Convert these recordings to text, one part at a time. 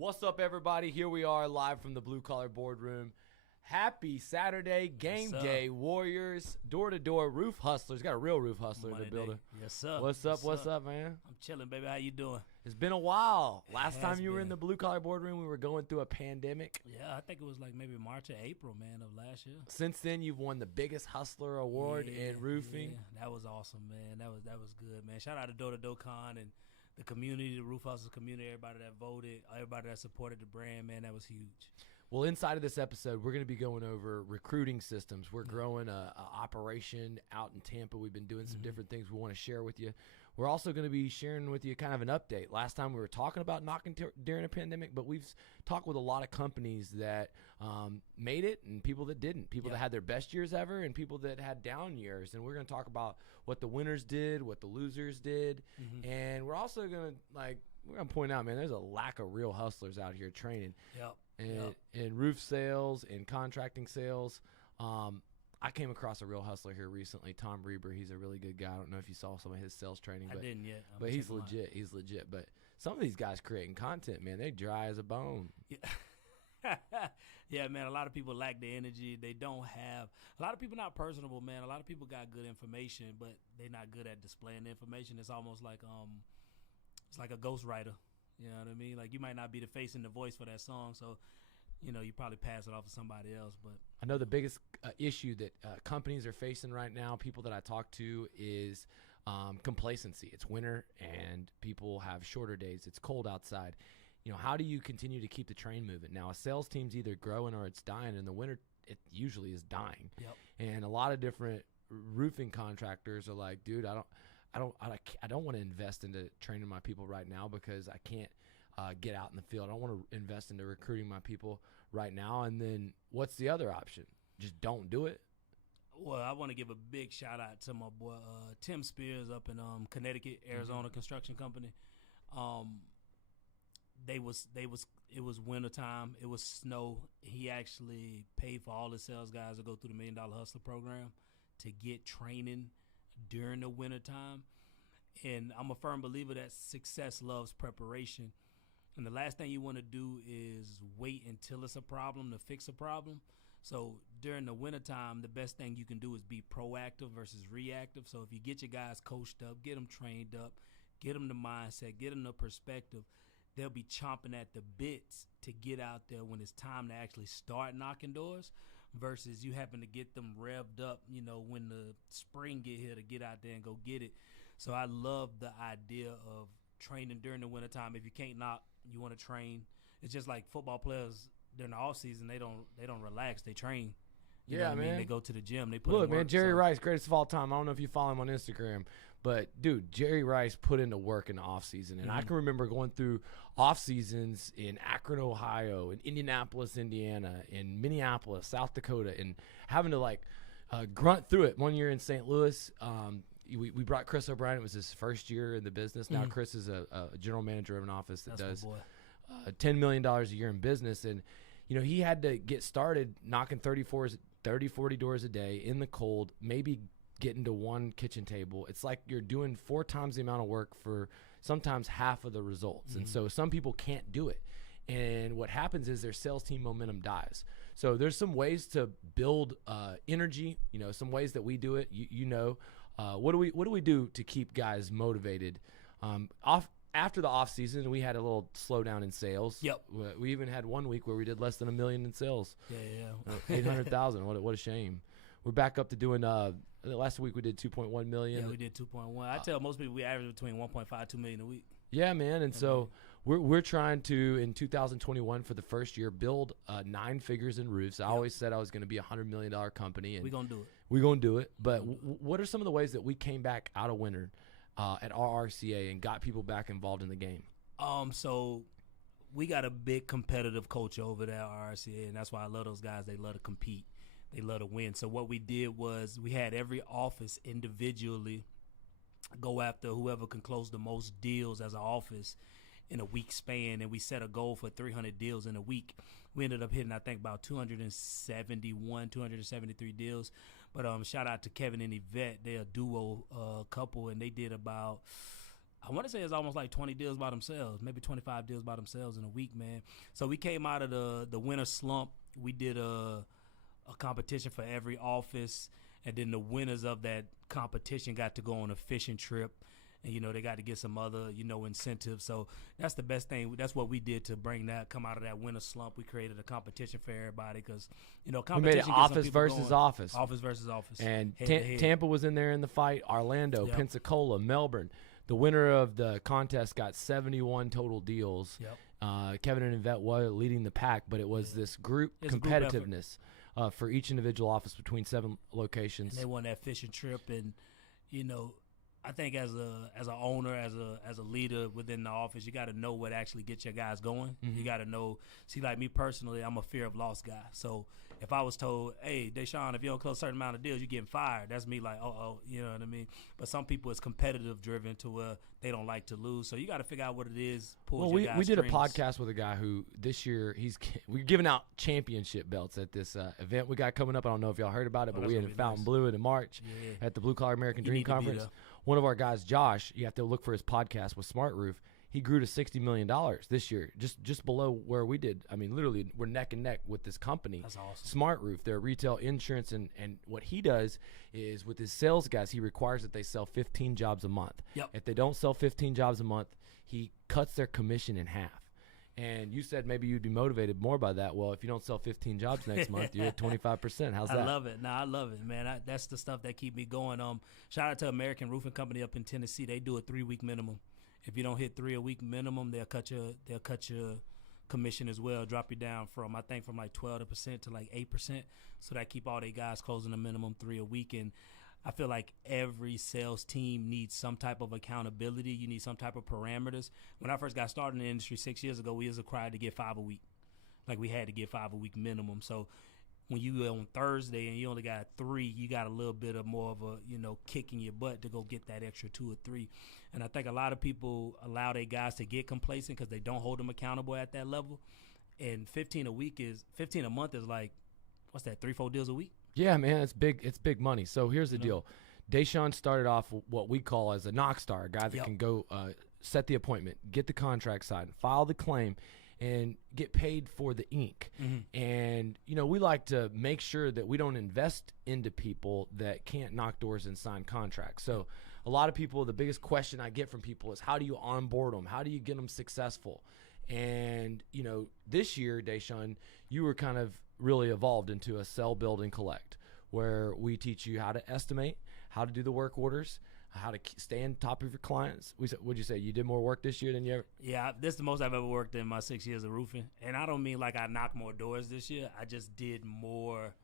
What's up, everybody? Here we are live from the Blue Collar Boardroom. Happy Saturday, game day, Warriors, door-to-door roof hustlers. Got a real roof hustler in the building. Yes, sir. What's up, man? I'm chilling, baby. How you doing? It's been a while. Last time you were in the Blue Collar Boardroom, we were going through a pandemic. Yeah, I think it was like maybe March or April, man, of last year. Since then, you've won the biggest hustler award in roofing. Yeah, that was awesome, man. That was good, man. Shout out to Door-to-Door Con and the community, the roof hustlers community, everybody that voted, everybody that supported the brand, man. That was huge. Well, inside of this episode, we're going to be going over recruiting systems. We're growing a operation out in Tampa. We've been doing some different things we want to share with you. We're also going to be sharing with you kind of an update. Last time we were talking about knocking during a pandemic, but we've talked with a lot of companies that made it and people that didn't, people that had their best years ever and people that had down years. And we're going to talk about what the winners did, what the losers did. And we're also going to point out, man, there's a lack of real hustlers out here training. Yep. And roof sales and contracting sales. I came across a real hustler here recently, Tom Reber. He's a really good guy. I don't know if you saw some of his sales training. I didn't yet. But he's legit. He's legit. But some of these guys creating content, man, they dry as a bone. Yeah. Yeah, man, a lot of people lack the energy. They don't have – a lot of people not personable, man. A lot of people got good information, but they're not good at displaying the information. It's almost like it's like a ghostwriter. You know what I mean? Like, you might not be the face and the voice for that song, so, you know, you probably pass it off to somebody else. But I know the biggest issue that companies are facing right now, people that I talk to, is complacency. It's winter, and people have shorter days. It's cold outside. You know, how do you continue to keep the train moving? Now, a sales team's either growing or it's dying. In the winter, it usually is dying. Yep. And a lot of different roofing contractors are like, dude, I don't want to invest into training my people right now because I can't get out in the field. I don't want to invest into recruiting my people right now. And then what's the other option? Just don't do it? Well, I want to give a big shout out to my boy Tim Spears up in Connecticut, Arizona Construction Company. It was wintertime. It was snow. He actually paid for all his sales guys to go through the $1 Million Hustler program to get training during the wintertime. And I'm a firm believer that success loves preparation. And the last thing you want to do is wait until it's a problem to fix a problem. So during the wintertime, the best thing you can do is be proactive versus reactive. So if you get your guys coached up, get them trained up, get them the mindset, get them the perspective, they'll be chomping at the bits to get out there when it's time to actually start knocking doors versus you having to get them revved up, you know, when the spring get here to get out there and go get it. So I love the idea of training during the wintertime. If you can't knock, you want to train. It's just like football players during the off season, they don't relax, they train. You know what I mean? They go to the gym. They put in work, man, Jerry Rice, greatest of all time. I don't know if you follow him on Instagram, but dude, Jerry Rice put into work in the off season, and I can remember going through off seasons in Akron, Ohio, in Indianapolis, Indiana, in Minneapolis, South Dakota, and having to grunt through it. One year in St. Louis, we brought Chris O'Brien. It was his first year in the business. Now Chris is a general manager of an office that does $10 million a year in business, and you know he had to get started knocking 30, 40 doors a day in the cold, maybe getting to one kitchen table. It's like you're doing 4 times the amount of work for sometimes half of the results. And so some people can't do it. And what happens is their sales team momentum dies. So there's some ways to build energy, you know, some ways that we do it. What do we do to keep guys motivated? After the off season, we had a little slowdown in sales. Yep. We even had 1 week where we did less than $1 million in sales. Yeah. 800,000. What a shame. We're back up to doing. Last week we did 2.1 million. Yeah, we did 2.1. I tell most people we average between 1.5 2 million a week. Yeah, man. And so we're trying to, in 2021 for the first year, build 9 figures in roofs. I always said I was going to be a $100 million company, and we're gonna do it. We're gonna do it. But what are some of the ways that we came back out of winter at RRCA and got people back involved in the game? So we got a big competitive culture over there at RRCA, and that's why I love those guys. They love to compete. They love to win. So what we did was we had every office individually go after whoever can close the most deals as an office in a week span, and we set a goal for 300 deals in a week. We ended up hitting, I think, about 273 deals. But shout out to Kevin and Yvette. They're a duo couple, and they did about I want to say it's almost like 20 deals by themselves, maybe 25 deals by themselves in a week, man. So we came out of the winter slump. We did a competition for every office, and then the winners of that competition got to go on a fishing trip. And, you know, they got to get some other, you know, incentives. So that's the best thing. That's what we did to come out of that winter slump. We created a competition for everybody because, you know, competition. We made it office versus office. Office versus office. And Tampa was in there in the fight. Orlando, Yep. Pensacola, Melbourne. The winner of the contest got 71 total deals. Yep. Kevin and Yvette were leading the pack, but it was this group competitiveness for each individual office between 7 locations. And they won that fishing trip, and, you know, I think as a owner, as a leader within the office, you got to know what actually gets your guys going. Mm-hmm. You got to know. See, like me personally, I'm a fear of loss guy. So if I was told, hey, Dashaun, if you don't close a certain amount of deals, you're getting fired. That's me like, you know what I mean? But some people, it's competitive driven to where they don't like to lose. So you got to figure out what it is. We did a podcast with a guy who this year we're giving out championship belts at this event we got coming up. I don't know if y'all heard about it, but we had Fountainbleau in March at the Blue Collar American Dream Conference. One of our guys, Josh, you have to look for his podcast with Smart Roof. He grew to $60 million this year, just below where we did. I mean, literally, we're neck and neck with this company. That's awesome. Smart Roof, their retail insurance, and what he does is with his sales guys, he requires that they sell 15 jobs a month. Yep. If they don't sell 15 jobs a month, he cuts their commission in half. And you said maybe you'd be motivated more by that. Well, if you don't sell 15 jobs next month, you're at 25%. How's that? I love it. No, I love it, man. That's the stuff that keep me going. Shout out to American Roofing Company up in Tennessee. They do a 3-week minimum. If you don't hit 3 a week minimum, they'll cut your commission as well. Drop you down from like 12% to like 8%. So that keep all their guys closing a minimum 3 a week. And I feel like every sales team needs some type of accountability. You need some type of parameters. When I first got started in the industry 6 years ago, we was required to get 5 a week. Like we had to get 5 a week minimum. So when you on Thursday and you only got 3, you got a little bit of more of a, you know, kick in your butt to go get that extra 2 or 3. And I think a lot of people allow their guys to get complacent because they don't hold them accountable at that level. And 15 a month is like, what's that, 3-4 deals a week? Yeah, man, it's big money. So here's the deal. Dashaun started off what we call as a knock star, a guy that can go set the appointment, get the contract signed, file the claim, and get paid for the ink. Mm-hmm. And, you know, we like to make sure that we don't invest into people that can't knock doors and sign contracts. So a lot of people, the biggest question I get from people is how do you onboard them? How do you get them successful? And, you know, this year, Dashaun, you were kind of really evolved into a sell, build, and collect, where we teach you how to estimate, how to do the work orders, how to stay on top of your clients. What'd you say? You did more work this year than you ever? Yeah, this is the most I've ever worked in my 6 years of roofing. And I don't mean like I knocked more doors this year. I just did more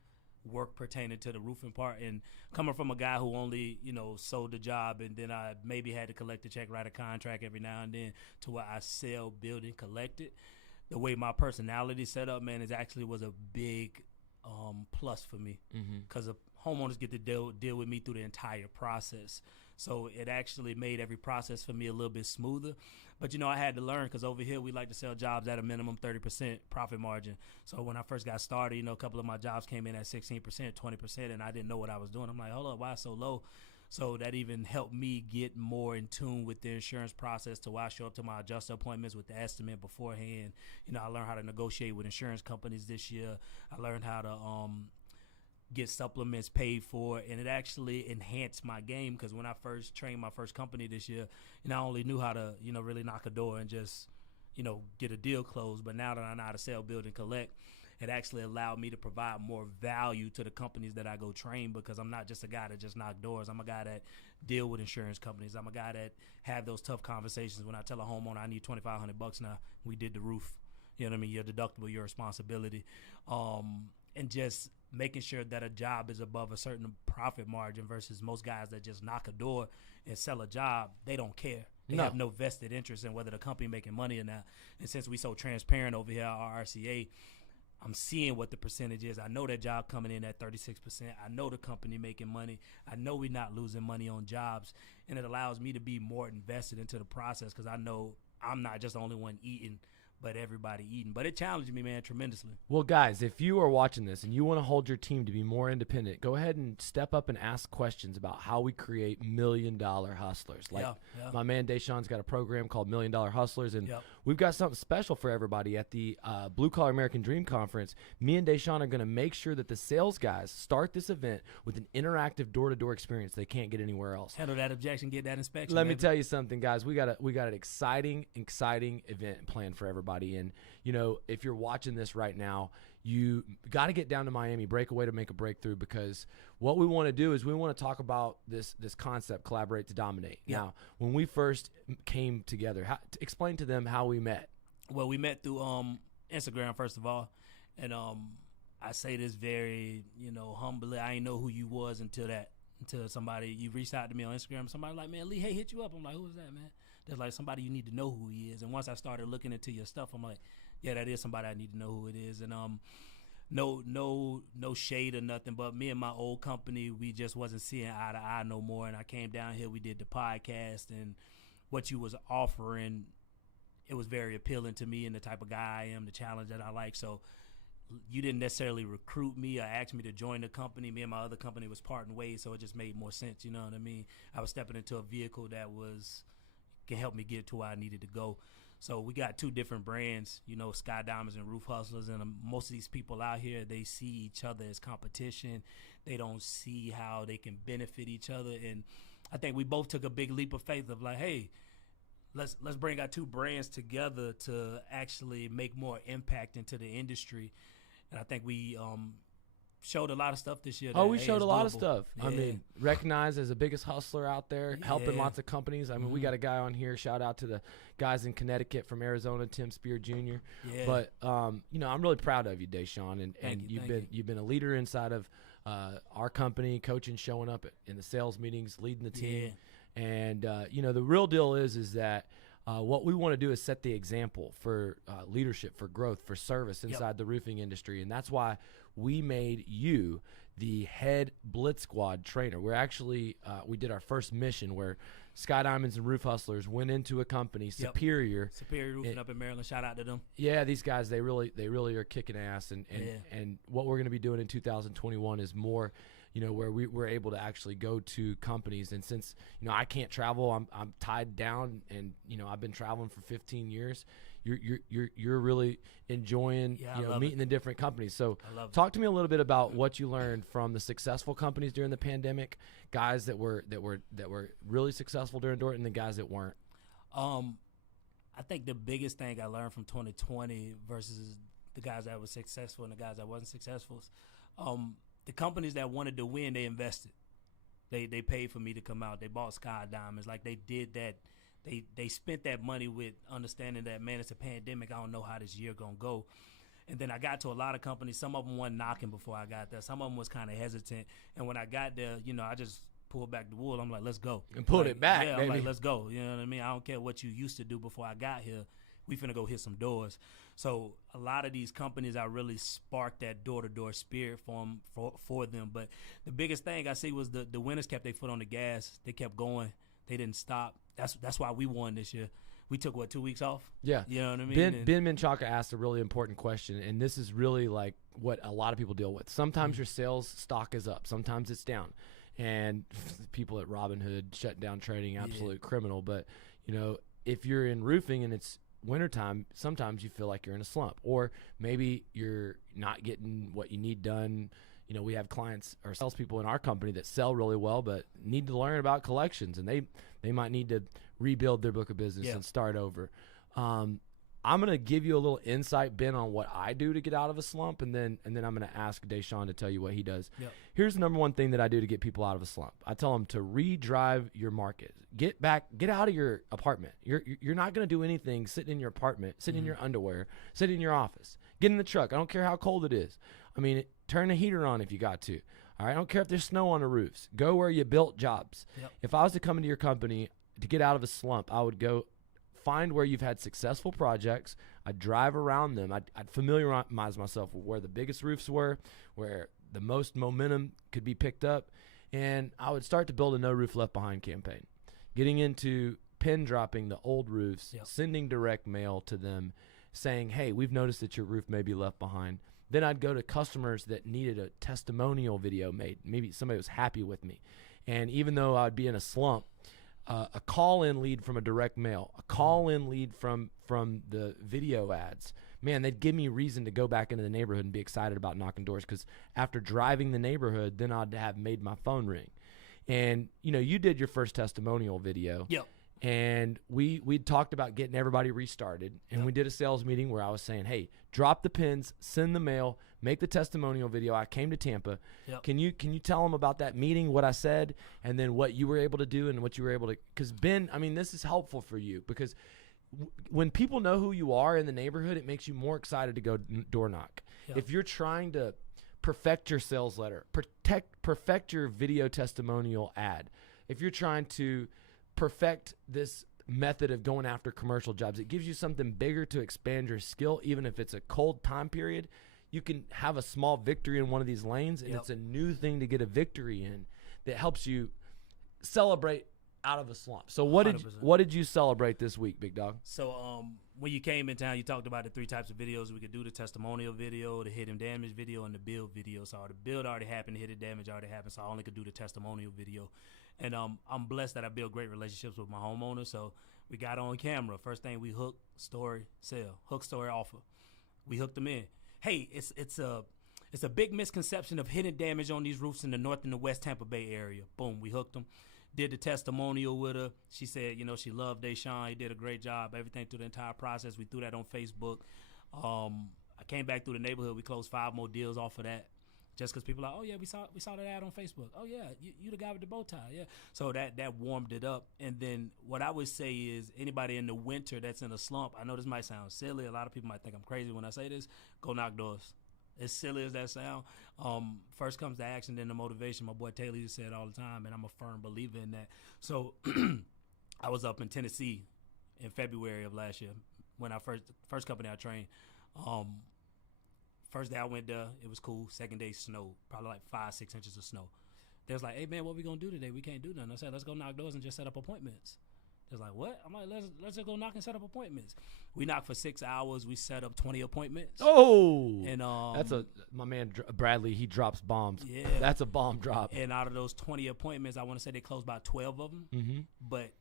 work pertaining to the roofing part. And coming from a guy who only, you know, sold the job and then I maybe had to collect a check, write a contract every now and then, to where I sell, build, and collect it. The way my personality set up, man, was a big plus for me because homeowners get to deal with me through the entire process. So it actually made every process for me a little bit smoother. But, you know, I had to learn because over here we like to sell jobs at a minimum 30% profit margin. So when I first got started, you know, a couple of my jobs came in at 16%, 20%, and I didn't know what I was doing. I'm like, hold up, why so low? So that even helped me get more in tune with the insurance process to where I show up to my adjuster appointments with the estimate beforehand. You know, I learned how to negotiate with insurance companies this year. I learned how to get supplements paid for, and it actually enhanced my game because when I first trained my first company this year, you know, I only knew how to, you know, really knock a door and just, you know, get a deal closed. But now that I know how to sell, build, and collect, it actually allowed me to provide more value to the companies that I go train because I'm not just a guy that just knock doors. I'm a guy that deal with insurance companies. I'm a guy that have those tough conversations. When I tell a homeowner I need $2,500 now, we did the roof. You know what I mean? Your deductible, your responsibility. And just making sure that a job is above a certain profit margin versus most guys that just knock a door and sell a job, they don't care. They have no vested interest in whether the company making money or not. And since we so transparent over here at our RCA, I'm seeing what the percentage is. I know that job coming in at 36%. I know the company making money. I know we're not losing money on jobs. And it allows me to be more invested into the process because I know I'm not just the only one eating, but everybody eating. But it challenged me, man, tremendously. Well, guys, if you are watching this and you want to hold your team to be more independent, go ahead and step up and ask questions about how we create $1 million hustlers. Like my man Dashaun's got a program called $1 Million Hustlers, and we've got something special for everybody at the Blue Collar American Dream Conference. Me and Dashaun are going to make sure that the sales guys start this event with an interactive door-to-door experience they can't get anywhere else. Handle that objection, get that inspection. Let me tell you something, guys. We got an exciting event planned for everybody. And, you know, if you're watching this right now, you got to get down to Miami, break away to make a breakthrough, because what we want to do is we want to talk about this concept, collaborate to dominate. Yeah. Now, when we first came together, explain to them how we met. Well, we met through Instagram, first of all. And I say this very, humbly. I didn't know who you was until somebody, you reached out to me on Instagram. Somebody like, man, Lee, hey, hit you up. I'm like, who is that, man? There's like somebody you need to know who he is. And once I started looking into your stuff, I'm like, yeah, that is somebody I need to know who it is. And no shade or nothing, but me and my old company, we just wasn't seeing eye to eye no more. And I came down here, we did the podcast, and what you was offering, it was very appealing to me and the type of guy I am, the challenge that I like. So you didn't necessarily recruit me or ask me to join the company. Me and my other company was parting ways, so it just made more sense. You know what I mean? I was stepping into a vehicle that can help me get to where I needed to go. So we got two different brands, Sky Diamonds and Roof Hustlers. And most of these people out here, they see each other as competition. They don't see how they can benefit each other. And I think we both took a big leap of faith of like, hey, let's bring our two brands together to actually make more impact into the industry. And I think we showed a lot of stuff this year. We showed a lot of stuff. Yeah. I mean, recognized as the biggest hustler out there, helping lots of companies. I mean, we got a guy on here. Shout out to the guys in Connecticut from Arizona, Tim Spear Jr. Yeah. But I'm really proud of you, Dashaun, and you've been a leader inside of our company, coaching, showing up in the sales meetings, leading the team. Yeah. And the real deal is that what we want to do is set the example for leadership, for growth, for service inside the roofing industry. And that's why we made you the head Blitz Squad trainer. We're actually, we did our first mission where Sky Diamonds and Roof Hustlers went into a company, Superior Roofing up in Maryland. Shout out to them. Yeah, these guys, they really are kicking ass. And what we're going to be doing in 2021 is more, where we're able to actually go to companies. And since, I can't travel, I'm tied down, and, I've been traveling for 15 years. You're really enjoying, meeting the different companies. So talk to me a little bit about what you learned from the successful companies during the pandemic, guys that were really successful during it, and the guys that weren't. I think the biggest thing I learned from 2020 versus the guys that were successful and the guys that wasn't successful is, the companies that wanted to win, they invested. They paid for me to come out. They bought Sky Diamonds. Like, they did that. They spent that money with understanding that, man, it's a pandemic. I don't know how this year going to go. And then I got to a lot of companies. Some of them weren't knocking before I got there. Some of them was kind of hesitant. And when I got there, I just pulled back the wool. I'm like, let's go. And pulled it back, yeah, baby. I'm like, let's go. You know what I mean? I don't care what you used to do before I got here. We finna go hit some doors. So a lot of these companies, I really sparked that door-to-door spirit for them. But the biggest thing I see was the winners kept their foot on the gas. They kept going. They didn't stop. That's why we won this year. We took, 2 weeks off? Yeah. You know what I mean? Ben Menchaca asked a really important question, and this is really like what a lot of people deal with. Sometimes your sales stock is up. Sometimes it's down. And people at Robinhood shut down trading, absolute criminal. But, if you're in roofing and it's wintertime, sometimes you feel like you're in a slump, or maybe you're not getting what you need done. We have clients or salespeople in our company that sell really well, but need to learn about collections, and they might need to rebuild their book of business and start over. I'm going to give you a little insight, Ben, on what I do to get out of a slump, and then I'm going to ask Dashaun to tell you what he does. Yep. Here's the number one thing that I do to get people out of a slump. I tell them to redrive your market. Get out of your apartment. You're not going to do anything sitting in your apartment, sitting in your underwear, sitting in your office. Get in the truck. I don't care how cold it is. I mean, turn the heater on if you got to. All right, I don't care if there's snow on the roofs. Go where you built jobs. Yep. If I was to come into your company to get out of a slump, I would go find where you've had successful projects. I'd drive around them. I'd familiarize myself with where the biggest roofs were, where the most momentum could be picked up, and I would start to build a No Roof Left Behind campaign, getting into pin dropping the old roofs, sending direct mail to them, saying, hey, we've noticed that your roof may be left behind. Then I'd go to customers that needed a testimonial video made. Maybe somebody was happy with me. And even though I'd be in a slump, a call-in lead from a direct mail, a call-in lead from the video ads, man, they'd give me reason to go back into the neighborhood and be excited about knocking doors, because after driving the neighborhood, then I'd have made my phone ring. And, you did your first testimonial video. Yep. And we talked about getting everybody restarted. And we did a sales meeting where I was saying, hey, drop the pins, send the mail, make the testimonial video. I came to Tampa. Yep. Can you tell them about that meeting, what I said, and then what you were able to do and what you were able to – because, Ben, this is helpful for you, because when people know who you are in the neighborhood, it makes you more excited to go door knock. Yep. If you're trying to perfect your sales letter, perfect your video testimonial ad, if you're trying to perfect this method of going after commercial jobs, it gives you something bigger to expand your skill. Even if it's a cold time period, you can have a small victory in one of these lanes, and it's a new thing to get a victory in that helps you celebrate out of a slump. So what did you celebrate this week, big dog? So when you came in town, you talked about the 3 types of videos we could do: the testimonial video, the hidden damage video, and the build video. So the build already happened, the hidden damage already happened, so I only could do the testimonial video. And I'm blessed that I build great relationships with my homeowners. So we got on camera. First thing, we hook, story, sell. Hook, story, offer. We hooked them in. Hey, it's a big misconception of hidden damage on these roofs in the North and the West Tampa Bay area. Boom, we hooked them. Did the testimonial with her. She said, she loved Dashaun. He did a great job. Everything through the entire process. We threw that on Facebook. I came back through the neighborhood. We closed 5 more deals off of that. Just because people are like, oh, yeah, we saw that ad on Facebook. Oh, yeah, you the guy with the bow tie. Yeah. So that warmed it up. And then what I would say is anybody in the winter that's in a slump, I know this might sound silly. A lot of people might think I'm crazy when I say this. Go knock doors. As silly as that sound, first comes the action, then the motivation. My boy Taylor used to say it all the time, and I'm a firm believer in that. So I was up in Tennessee in February of last year when first company I trained. First day I went there, it was cool. Second day, snow, probably like 5-6 inches of snow. They was like, hey, man, what we going to do today? We can't do nothing. I said, let's go knock doors and just set up appointments. They was like, what? I'm like, let's just go knock and set up appointments. We knocked for 6 hours. We set up 20 appointments. Oh, and that's my man Bradley. He drops bombs. Yeah, that's a bomb drop. And out of those 20 appointments, I want to say they closed about 12 of them. Mm-hmm. But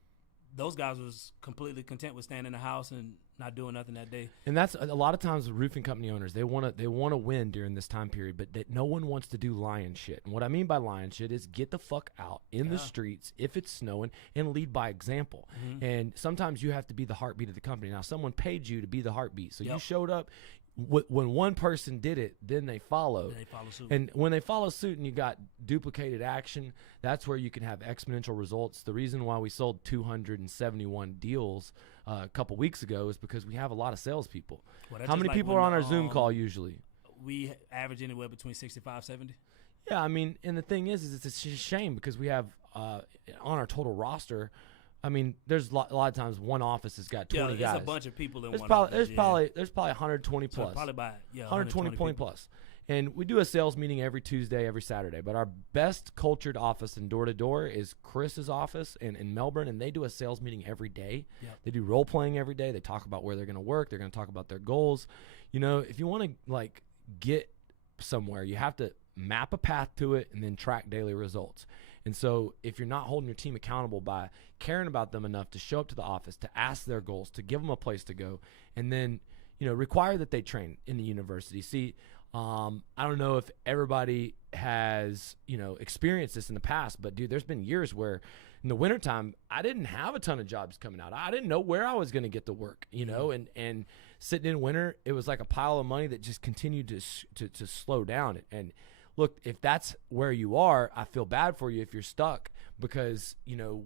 those guys was completely content with staying in the house and not doing nothing that day. And that's a lot of times roofing company owners, they want to win during this time period, but no one wants to do lion shit. And what I mean by lion shit is get the fuck out in the streets if it's snowing and lead by example. Mm-hmm. And sometimes you have to be the heartbeat of the company. Now, someone paid you to be the heartbeat. So you showed up. When one person did it, then they followed. Then they follow suit. And when they follow suit and you got duplicated action, that's where you can have exponential results. The reason why we sold 271 deals a couple weeks ago is because we have a lot of salespeople. How many people are on our Zoom call usually? We average anywhere between 65, 70. Yeah, and the thing is it's a shame because we have on our total roster, there's a lot of times one office has got 20 guys. There's a bunch of people in one office. There's probably 120 plus. So probably about 120 plus. And we do a sales meeting every Tuesday, every Saturday. But our best cultured office and door-to-door is Chris's office in Melbourne, and they do a sales meeting every day. Yep. They do role-playing every day. They talk about where they're going to work. They're going to talk about their goals. If you want to, get somewhere, you have to map a path to it and then track daily results. And so if you're not holding your team accountable by caring about them enough to show up to the office, to ask their goals, to give them a place to go, and then, require that they train in the university. See, I don't know if everybody has, experienced this in the past, but dude, there's been years where in the wintertime, I didn't have a ton of jobs coming out. I didn't know where I was going to get to work, and sitting in winter, it was like a pile of money that just continued to slow down. And look, if that's where you are, I feel bad for you if you're stuck because,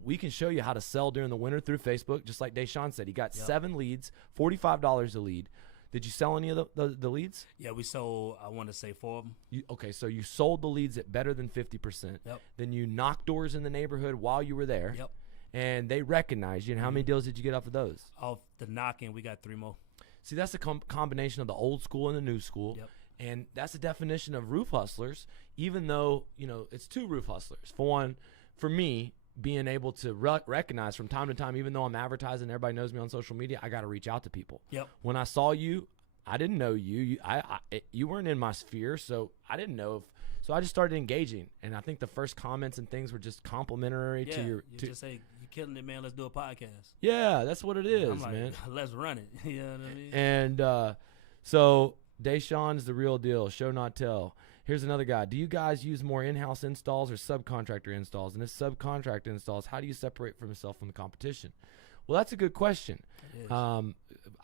we can show you how to sell during the winter through Facebook. Just like Dashaun said, he got 7 leads, $45 a lead. Did you sell any of the leads? Yeah, we sold, I want to say 4 of them. Okay, so you sold the leads at better than 50%. Yep. Then you knocked doors in the neighborhood while you were there. Yep. And they recognized you. And how many deals did you get off of those? Off the knocking, we got 3 more. See, that's a combination of the old school and the new school. Yep. And that's the definition of roof hustlers, even though, it's 2 roof hustlers. For one, for me, being able to recognize from time to time, even though I'm advertising, everybody knows me on social media, I got to reach out to people. Yep. When I saw you, I didn't know you. You weren't in my sphere, so I didn't know if. So I just started engaging, and I think the first comments and things were just complimentary to your. You just say, "You're killing it, man. Let's do a podcast." Yeah, that's what it is, I'm like, man. Let's run it. You know what I mean? And so Dashaun is the real deal. Show not tell. Here's another guy. Do you guys use more in-house installs or subcontractor installs? And if subcontractor installs, how do you separate from yourself from the competition? Well, that's a good question.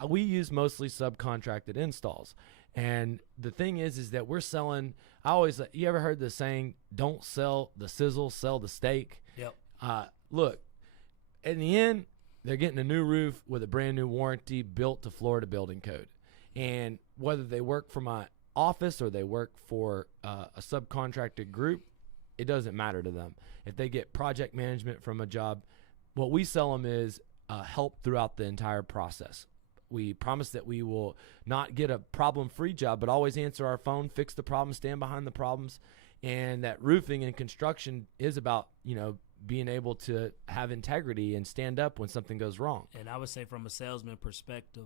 We use mostly subcontracted installs. And the thing is that we're selling. You ever heard the saying, don't sell the sizzle, sell the steak? Yep. Look, in the end, they're getting a new roof with a brand new warranty built to Florida building code. And whether they work for my office or they work for a subcontracted group, it doesn't matter to them. If they get project management from a job, what we sell them is help throughout the entire process. We promise that we will not get a problem-free job, but always answer our phone, fix the problems, stand behind the problems. And that roofing and construction is about, being able to have integrity and stand up when something goes wrong. And I would say from a salesman perspective,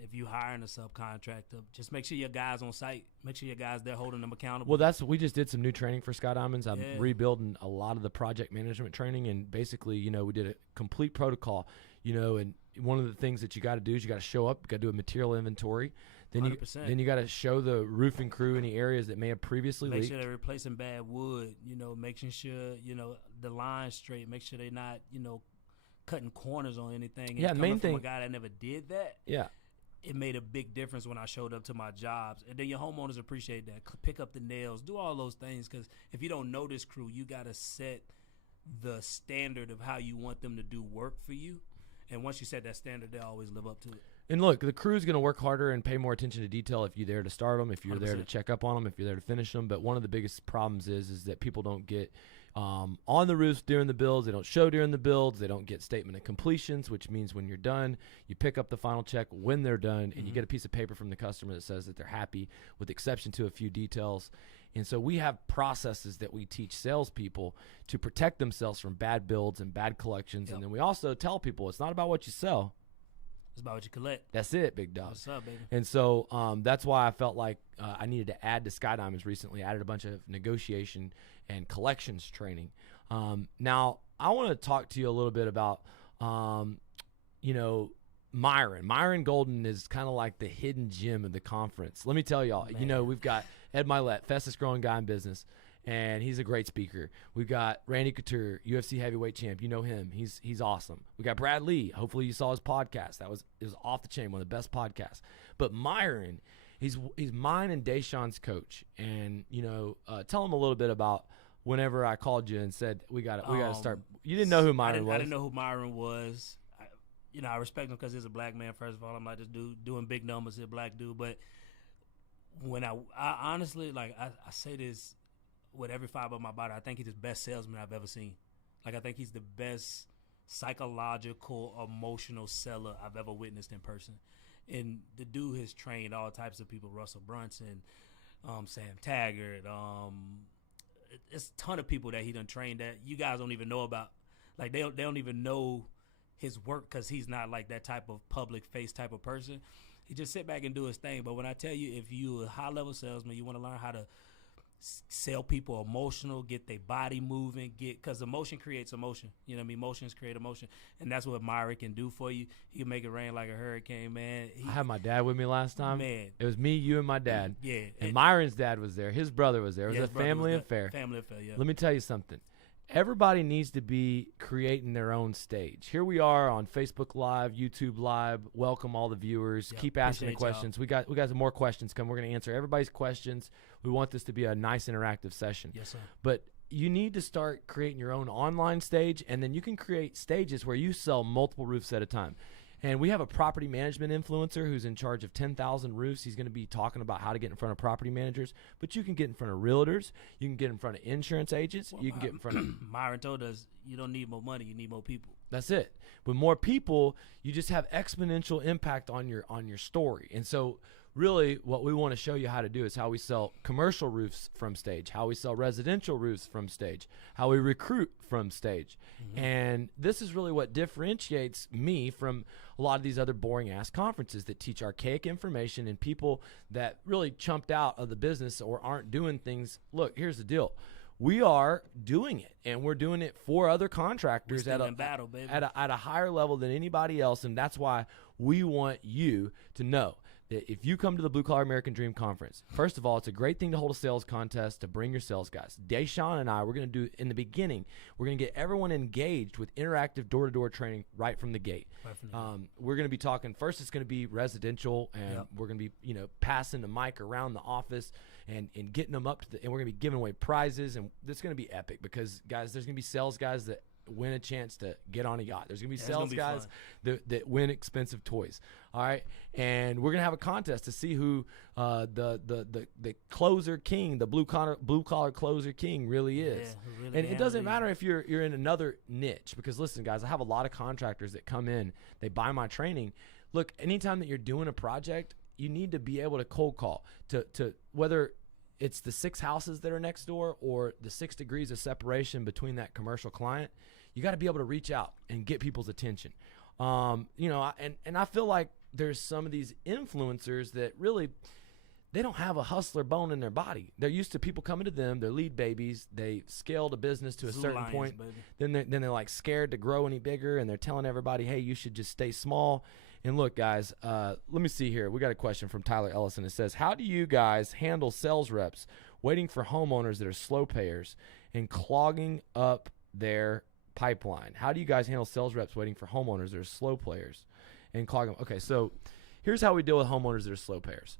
if you hiring a subcontractor, just make sure your guys on site, make sure your guys, they're holding them accountable. Well, we just did some new training for Sky Diamonds. I'm rebuilding a lot of the project management training, and basically, we did a complete protocol, and one of the things that you got to do is you got to show up, you got to do a material inventory. Then you got to show the roofing crew any areas that may have previously leaked. Make sure they're replacing bad wood, making sure, the line's straight, make sure they're not, cutting corners on anything. And main thing. From a guy that never did that. Yeah. It made a big difference when I showed up to my jobs. And then your homeowners appreciate that. Pick up the nails, do all those things. Because if you don't know this crew, you got to set the standard of how you want them to do work for you. And once you set that standard, they always live up to it. And look, the crew's going to work harder and pay more attention to detail if you're there to start them, if you're 100%. there to check up on them, if you're there to finish them. But one of the biggest problems is that people don't get on the roofs during the builds. They don't show during the builds. They don't get statement of completions, which means when you're done, you pick up the final check when they're done, and you get a piece of paper from the customer that says that they're happy, with exception to a few details. And so we have processes that we teach salespeople to protect themselves from bad builds and bad collections. Yep. And then we also tell people it's not about what you sell. It's about what you collect. That's it, big dog. What's up, baby? And so that's why I felt like I needed to add to Sky Diamonds recently. I added a bunch of negotiation and collections training. Now, I want to talk to you a little bit about, Myron. Myron Golden is kind of like the hidden gem of the conference. Let me tell y'all, we've got Ed Milet, fastest growing guy in business, and he's a great speaker. We've got Randy Couture, UFC heavyweight champ. You know him. He's awesome. We got Brad Lee. Hopefully you saw his podcast. It was off the chain, one of the best podcasts. But Myron, he's mine and Dashaun's coach. And, tell him a little bit about whenever I called you and said we got to start. You didn't know who Myron was. I didn't know who Myron was. I respect him because he's a black man, first of all. I'm not just doing big numbers, a black dude. But when I honestly, I say this with every fiber of my body, I think he's the best salesman I've ever seen. I think he's the best psychological, emotional seller I've ever witnessed in person. And the dude has trained all types of people, Russell Brunson, Sam Taggart. It's a ton of people that he done trained that you guys don't even know about. They don't even know his work because he's not like that type of public face type of person. He just sit back and do his thing. But when I tell you, if you're a high-level salesman, you want to learn how to sell people emotional, get their body moving, because emotion creates emotion. You know what I mean? Emotions create emotion. And that's what Myron can do for you. He can make it rain like a hurricane, man. I had my dad with me last time. Man. It was me, you, and my dad. Yeah. And Myron's dad was there. His brother was there. It was a family affair. Family affair, yeah. Let me tell you something. Everybody needs to be creating their own stage. Here we are on Facebook Live, YouTube Live. Welcome all the viewers. Yep, Keep asking the questions. We got some more questions coming. We're going to answer everybody's questions. We want this to be a nice interactive session. Yes, sir. But you need to start creating your own online stage, and then you can create stages where you sell multiple roofs at a time. And we have a property management influencer who's in charge of 10,000 roofs. He's going to be talking about how to get in front of property managers. But you can get in front of realtors. You can get in front of insurance agents. Well, you can get in front of Myron told us you don't need more money. You need more people. That's it. With more people, you just have exponential impact on your story. And so really what we want to show you how to do is how we sell commercial roofs from stage, how we sell residential roofs from stage, how we recruit from stage. And this is really what differentiates me from a lot of these other boring ass conferences that teach archaic information and people that really chumped out of the business or aren't doing things. Look, here's the deal. We are doing it, and we're doing it for other contractors at a higher level than anybody else, and that's why we want you to know that if you come to the Blue Collar American Dream Conference, first of all, it's a great thing to hold a sales contest to bring your sales guys. Dashaun and I, we're going to do, in the beginning, we're going to get everyone engaged with interactive door-to-door training right from the gate. We're going to be talking, first it's going to be residential, and we're going to be, passing the mic around the office and getting them up to and we're going to be giving away prizes, and it's going to be epic because, guys, there's going to be sales guys that win a chance to get on a yacht. There's going to be sales guys that win expensive toys. All right. And we're going to have a contest to see who the closer king, the blue collar closer king really is. And it doesn't matter if you're in another niche, because listen, guys, I have a lot of contractors that come in, they buy my training. Look, anytime that you're doing a project, you need to be able to cold call to whether it's the 6 houses that are next door or the 6 degrees of separation between that commercial client. You got to be able to reach out and get people's attention. And I feel like there's some of these influencers that really, they don't have a hustler bone in their body. They're used to people coming to them. They're lead babies. They scaled a business to a certain point. Then they're like scared to grow any bigger, and they're telling everybody, hey, you should just stay small. And look, guys, let me see here. We got a question from Tyler Ellison. It says, how do you guys handle sales reps waiting for homeowners that are slow payers and clogging up their pipeline? How do you guys handle sales reps waiting for homeowners that are slow players and clogging them? Okay, so here's how we deal with homeowners that are slow payers.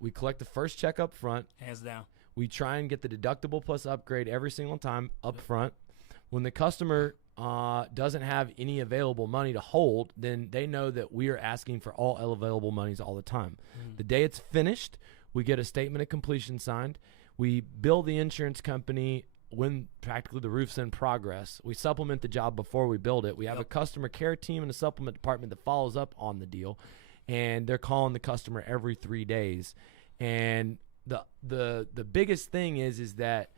We collect the first check up front. Hands down. We try and get the deductible plus upgrade every single time up front. When the customer doesn't have any available money to hold, then they know that we are asking for all available monies all the time. The day it's finished, we get a statement of completion signed. We bill the insurance company when practically the roof's in progress. We supplement the job before we build it. We have a customer care team and a supplement department that follows up on the deal, and they're calling the customer every 3 days. And the biggest thing is that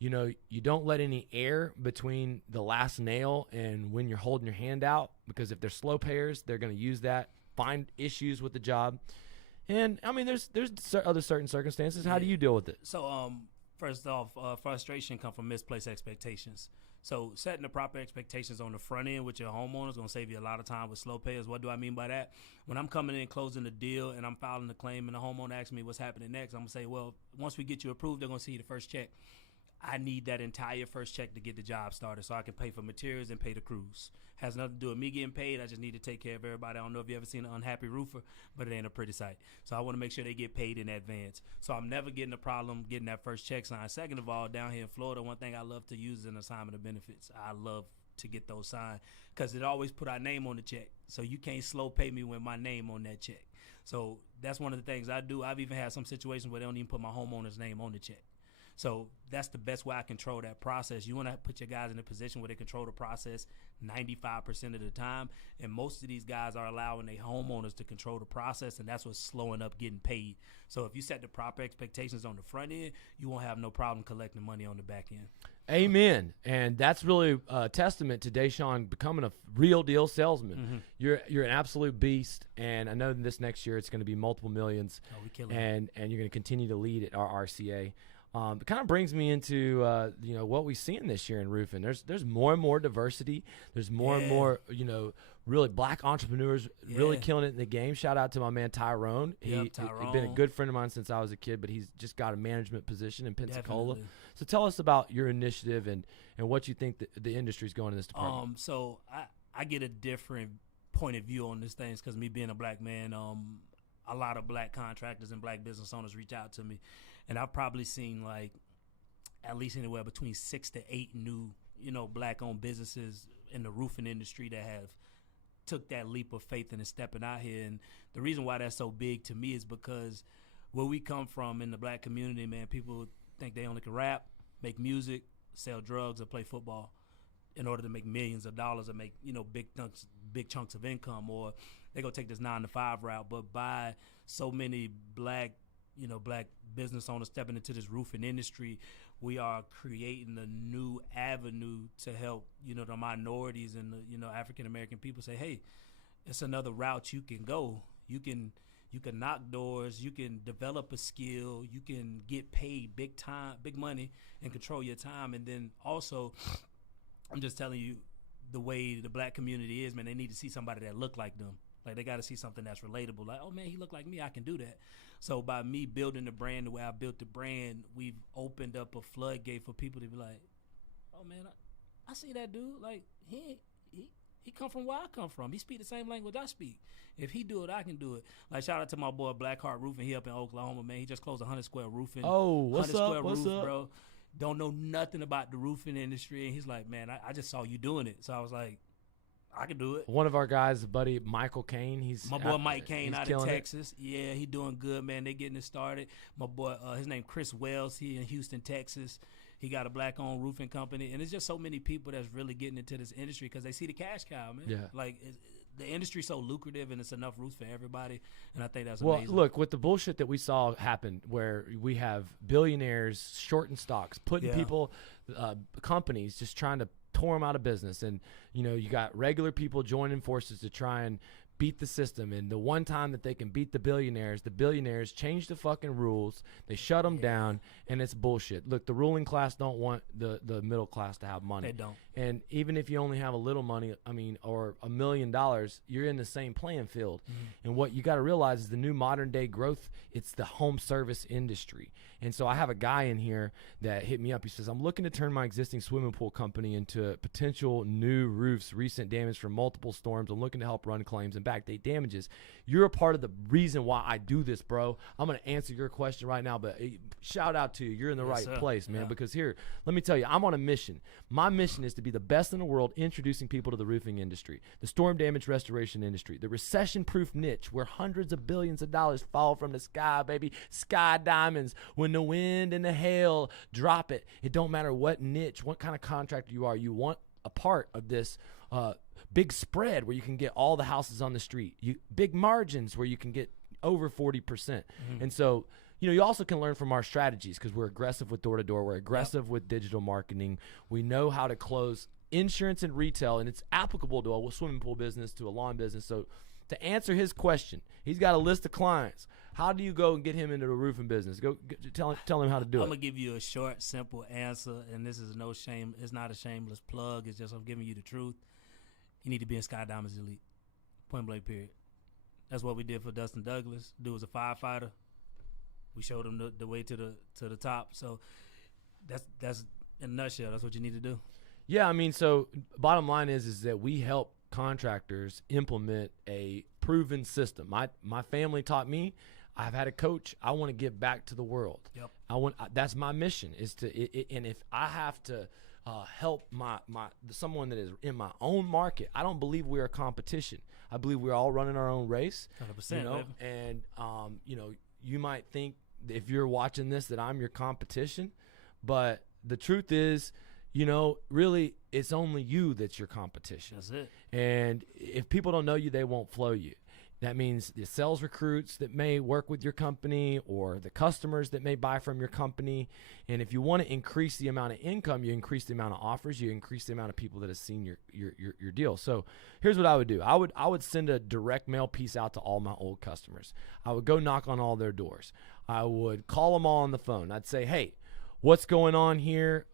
you don't let any air between the last nail and when you're holding your hand out, because if they're slow payers, they're going to use that, find issues with the job. And I mean, there's other certain circumstances. How do you deal with it? So first off, frustration comes from misplaced expectations. So setting the proper expectations on the front end with your homeowner is going to save you a lot of time with slow payers. What do I mean by that? When I'm coming in closing the deal and I'm filing the claim and the homeowner asks me what's happening next, I'm going to say, well, once we get you approved, they're going to see the first check. I need that entire first check to get the job started so I can pay for materials and pay the crews. Has nothing to do with me getting paid. I just need to take care of everybody. I don't know if you ever seen an unhappy roofer, but it ain't a pretty sight. So I want to make sure they get paid in advance. So I'm never getting a problem getting that first check signed. Second of all, down here in Florida, one thing I love to use is an assignment of benefits. I love to get those signed because it always put our name on the check. So you can't slow pay me with my name on that check. So that's one of the things I do. I've even had some situations where they don't even put my homeowner's name on the check. So that's the best way I control that process. You want to put your guys in a position where they control the process 95% of the time. And most of these guys are allowing their homeowners to control the process, and that's what's slowing up getting paid. So if you set the proper expectations on the front end, you won't have no problem collecting money on the back end. Amen. And that's really a testament to Dashaun becoming a real deal salesman. You're an absolute beast, and I know this next year it's going to be multiple millions. We killing it. And you're going to continue to lead at our RCA. It kind of brings me into what we've seen this year in roofing. There's more and more diversity. There's more and more really black entrepreneurs really killing it in the game. Shout out to my man Tyrone. He's been a good friend of mine since I was a kid, but he's just got a management position in Pensacola. Definitely. So tell us about your initiative and what you think the industry's going in this department. So I get a different point of view on this thing because me being a black man, a lot of black contractors and black business owners reach out to me. And I've probably seen like at least anywhere between 6 to 8 new, black-owned businesses in the roofing industry that have took that leap of faith and is stepping out here. And the reason why that's so big to me is because where we come from in the black community, man, people think they only can rap, make music, sell drugs, or play football in order to make millions of dollars or make, big chunks of income. Or they go take this 9-to-5 route. But by so many black business owners stepping into this roofing industry, we are creating a new avenue to help, the minorities and the, African American people say, hey, it's another route you can go. You can knock doors, you can develop a skill, you can get paid big money and control your time. And then also, I'm just telling you, the way the black community is, man, they need to see somebody that look like them. Like, they got to see something that's relatable. Like, oh, man, he look like me, I can do that. So by me building the brand the way I built the brand, we've opened up a floodgate for people to be like, oh, man, I see that dude. Like, he come from where I come from. He speak the same language I speak. If he do it, I can do it. Like, shout out to my boy Blackheart Roofing. He up in Oklahoma, man. He just closed 100 square roofing. Oh, what's up? What's up, bro? Don't know nothing about the roofing industry. And he's like, man, I just saw you doing it. So I was like, I can do it. One of our guys, buddy Michael Kane. He's my boy Mike Kane out of Texas. Yeah, he doing good, man. They getting it started. My boy, his name Chris Wells. He in Houston, Texas. He got a black-owned roofing company, and it's just so many people that's really getting into this industry because they see the cash cow, man. Yeah, like the industry's so lucrative, and it's enough roofs for everybody, and I think that's amazing. Well, look, with the bullshit that we saw happen, where we have billionaires shorting stocks, putting people, companies just trying to tore them out of business, and you got regular people joining forces to try and beat the system. And the one time that they can beat the billionaires change the fucking rules. They shut them down, and it's bullshit. Look, the ruling class don't want the middle class to have money. They don't. And even if you only have a little money, or $1 million, you're in the same playing field. And what you got to realize is the new modern day growth, it's the home service industry. And so I have a guy in here that hit me up. He says, I'm looking to turn my existing swimming pool company into potential new roofs, recent damage from multiple storms. I'm looking to help run claims and backdate damages. You're a part of the reason why I do this, bro. I'm going to answer your question right now, but shout out to you. You're in the right place, man, because here, let me tell you, I'm on a mission. My mission is to be the best in the world introducing people to the roofing industry, the storm damage restoration industry, the recession-proof niche where hundreds of billions of dollars fall from the sky, baby, sky diamonds. When the wind and the hail drop it, it don't matter what niche, what kind of contractor you are, you want a part of this big spread where you can get all the houses on the street, big margins where you can get over 40%. And so, you also can learn from our strategies because we're aggressive with door-to-door. We're aggressive with digital marketing. We know how to close insurance and retail, and it's applicable to a swimming pool business, to a lawn business. So to answer his question, he's got a list of clients. How do you go and get him into the roofing business? Tell him how to do it. I'm going to give you a short, simple answer, and this is no shame. It's not a shameless plug. It's just I'm giving you the truth. You need to be in Sky Diamonds Elite. Point blank, period. That's what we did for Dustin Douglas. Dude was a firefighter. We showed him the way to the top. So that's in a nutshell. That's what you need to do. Yeah, so bottom line is that we help contractors implement a proven system. My family taught me. I've had a coach. I want to give back to the world. Yep. That's my mission. Is to and if I have to help someone that is in my own market, I don't believe we're a competition. I believe we're all running our own race. 100%. And you might think if you're watching this that I'm your competition, but the truth is, really it's only you that's your competition. That's it. And if people don't know you, they won't flow you. That means the sales recruits that may work with your company or the customers that may buy from your company. And if you want to increase the amount of income, you increase the amount of offers, you increase the amount of people that have seen your deal. So here's what I would do. I would send a direct mail piece out to all my old customers. I would go knock on all their doors. I would call them all on the phone. I'd say, hey, what's going on here?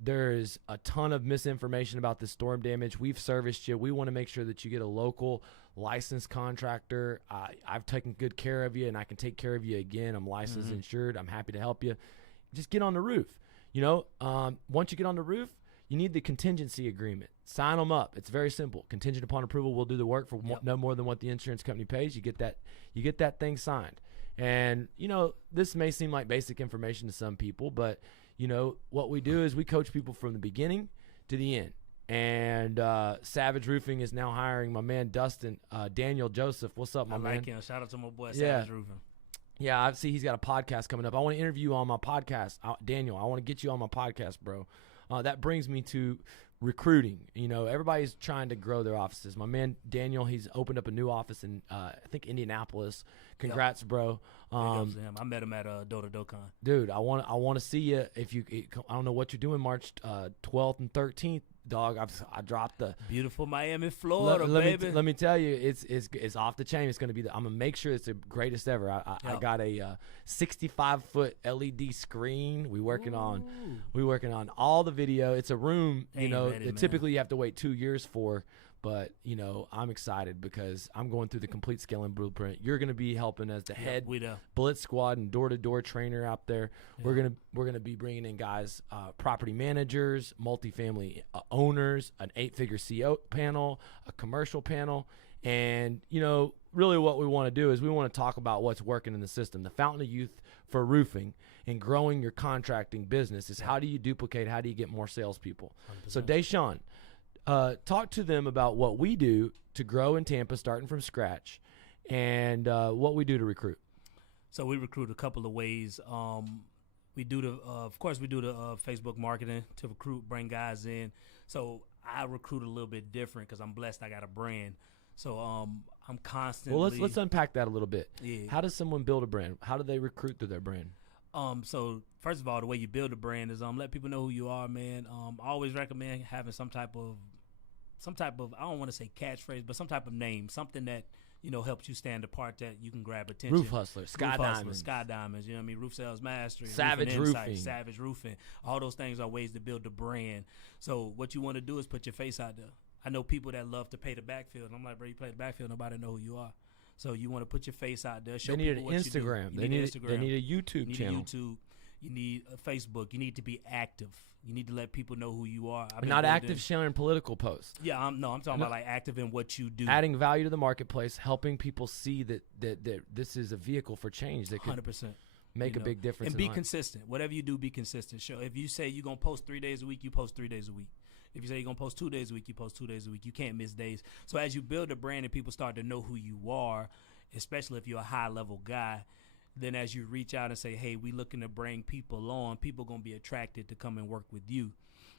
There's a ton of misinformation about this storm damage. We've serviced you. We want to make sure that you get a local licensed contractor. I've taken good care of you, and I can take care of you again. I'm licensed, insured. I'm happy to help you. Just get on the roof. Once you get on the roof, you need the contingency agreement. Sign them up. It's very simple. Contingent upon approval, we'll do the work for no more than what the insurance company pays. You get that thing signed. And, this may seem like basic information to some people, but, what we do is we coach people from the beginning to the end. And Savage Roofing is now hiring my man Daniel Joseph. What's up, my man? I like him. Shout out to my boy Savage Roofing. Yeah, I see he's got a podcast coming up. I want to interview you on my podcast. Daniel, I want to get you on my podcast, bro. That brings me to recruiting. Everybody's trying to grow their offices. My man Daniel, he's opened up a new office in I think Indianapolis. Congrats, bro. I met him at DoDoDoCon. Dude, I want to see you. I don't know what you're doing March 12th and 13th, dog. I dropped the beautiful Miami, Florida, baby. Let me tell you, it's off the chain. It's gonna be. I'm gonna make sure it's the greatest ever. I got a 65-foot LED screen. We working on all the video. It's a room. Typically you have to wait 2 years for. But, I'm excited because I'm going through the complete scaling blueprint. You're going to be helping as the head blitz squad and door-to-door trainer out there. Yeah. We're gonna be bringing in guys, property managers, multifamily owners, an 8-figure CEO panel, a commercial panel. And, really what we want to do is we want to talk about what's working in the system. The Fountain of Youth for roofing and growing your contracting business is how do you duplicate, how do you get more salespeople? 100%. So, Dashaun, talk to them about what we do to grow in Tampa, starting from scratch, and what we do to recruit. So we recruit a couple of ways. We do the Facebook marketing to recruit, bring guys in. So I recruit a little bit different because I'm blessed. I got a brand. So I'm constantly. Well, let's unpack that a little bit. Yeah. How does someone build a brand? How do they recruit through their brand? So first of all, the way you build a brand is let people know who you are, man. I always recommend having some type of I don't want to say catchphrase, but some type of name, something that helps you stand apart, that you can grab attention. Roof Hustler, Sky Diamonds, Roof Sales Mastery, Savage Roofing, Savage Roofing. All those things are ways to build a brand. So what you want to do is put your face out there. I know people that love to pay the backfield, and I'm like, bro, you play the backfield, nobody know who you are. So you want to put your face out there. Show people what Instagram. You do. You need Instagram. They need a YouTube channel. You need a Facebook. You need to be active. You need to let people know who you are. Not active sharing political posts. Yeah, I'm talking about like active in what you do. Adding value to the marketplace, helping people see that this is a vehicle for change that could 100%. Make a big difference. And be consistent. Whatever you do, be consistent. Show if you say you're going to post 3 days a week, you post 3 days a week. If you say you're going to post 2 days a week, you post 2 days a week. You can't miss days. So as you build a brand and people start to know who you are, especially if you're a high-level guy, then as you reach out and say, hey, we looking to bring people on, people going to be attracted to come and work with you.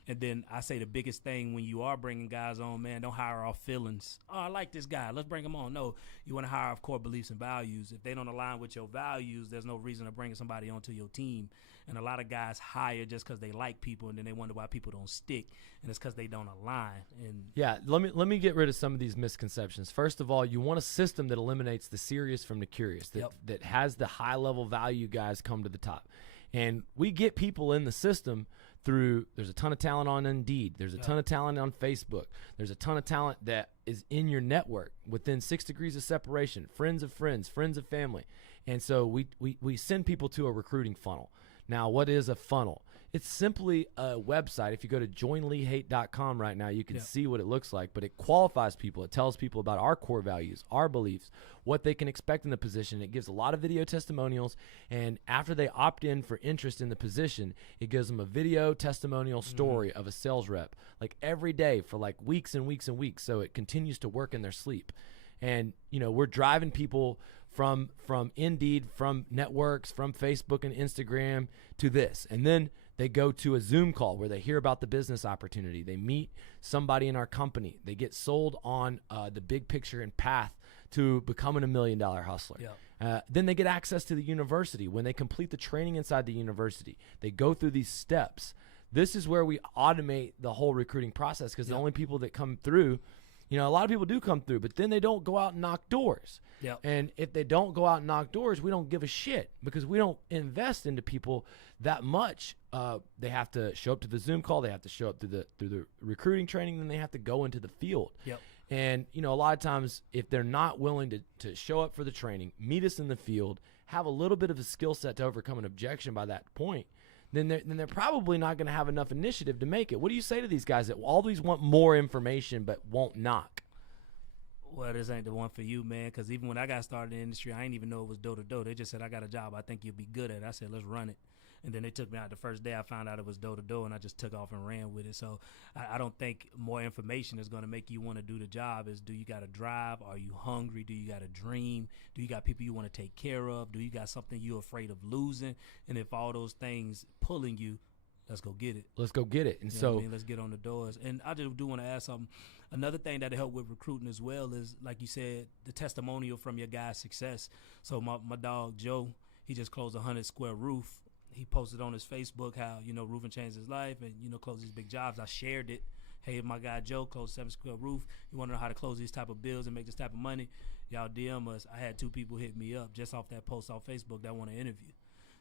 And then I say the biggest thing when you are bringing guys on, man, don't hire off feelings. Oh, I like this guy. Let's bring him on. No, you want to hire off core beliefs and values. If they don't align with your values, there's no reason to bring somebody onto your team. And a lot of guys hire just because they like people, and then they wonder why people don't stick, and it's because they don't align. And yeah, let me get rid of some of these misconceptions. First of all, you want a system that eliminates the serious from the curious, that has the high-level value guys come to the top. And we get people in the system through, there's a ton of talent on Indeed. There's a ton of talent on Facebook. There's a ton of talent that is in your network within 6 degrees of separation, friends of friends, friends of family. And so we send people to a recruiting funnel. Now, what is a funnel? It's simply a website. If you go to joinleehate.com right now, you can see what it looks like, but it qualifies people. It tells people about our core values, our beliefs, what they can expect in the position. It gives a lot of video testimonials, and after they opt in for interest in the position, it gives them a video testimonial story of a sales rep, like every day for like weeks and weeks and weeks, so it continues to work in their sleep. And, we're driving people from Indeed, from networks, from Facebook and Instagram to this. And then they go to a Zoom call where they hear about the business opportunity. They meet somebody in our company. They get sold on the big picture and path to becoming $1 million hustler. Then they get access to the university. When they complete the training inside the university, they go through these steps. This is where we automate the whole recruiting process, because the only people that come through, a lot of people do come through, but then they don't go out and knock doors. And if they don't go out and knock doors, we don't give a shit, because we don't invest into people that much. They have to show up to the Zoom call. They have to show up through the recruiting training. Then they have to go into the field. And, a lot of times if they're not willing to show up for the training, meet us in the field, have a little bit of a skill set to overcome an objection by that point, then they're probably not going to have enough initiative to make it. What do you say to these guys that always want more information but won't knock? Well, this ain't the one for you, man, because even when I got started in the industry, I didn't even know it was door-to-door. They just said, I got a job I think you'll be good at. I said, let's run it. And then they took me out the first day. I found out it was door-to-door, and I just took off and ran with it. So I don't think more information is going to make you want to do the job. Do you got to drive? Are you hungry? Do you got a dream? Do you got people you want to take care of? Do you got something you're afraid of losing? And if all those things pulling you, let's go get it. Let's go get it. And You know so what I mean? Let's get on the doors. And I just do want to add something. Another thing that help with recruiting as well is, like you said, the testimonial from your guy's success. So my dog Joe, he just closed a 100-square roof. He posted on his Facebook how, roofing changed his life and, closed these big jobs. I shared it. Hey, my guy Joe closed 7-square roof. You want to know how to close these type of bills and make this type of money? Y'all DM us. I had 2 people hit me up just off that post on Facebook that want to interview.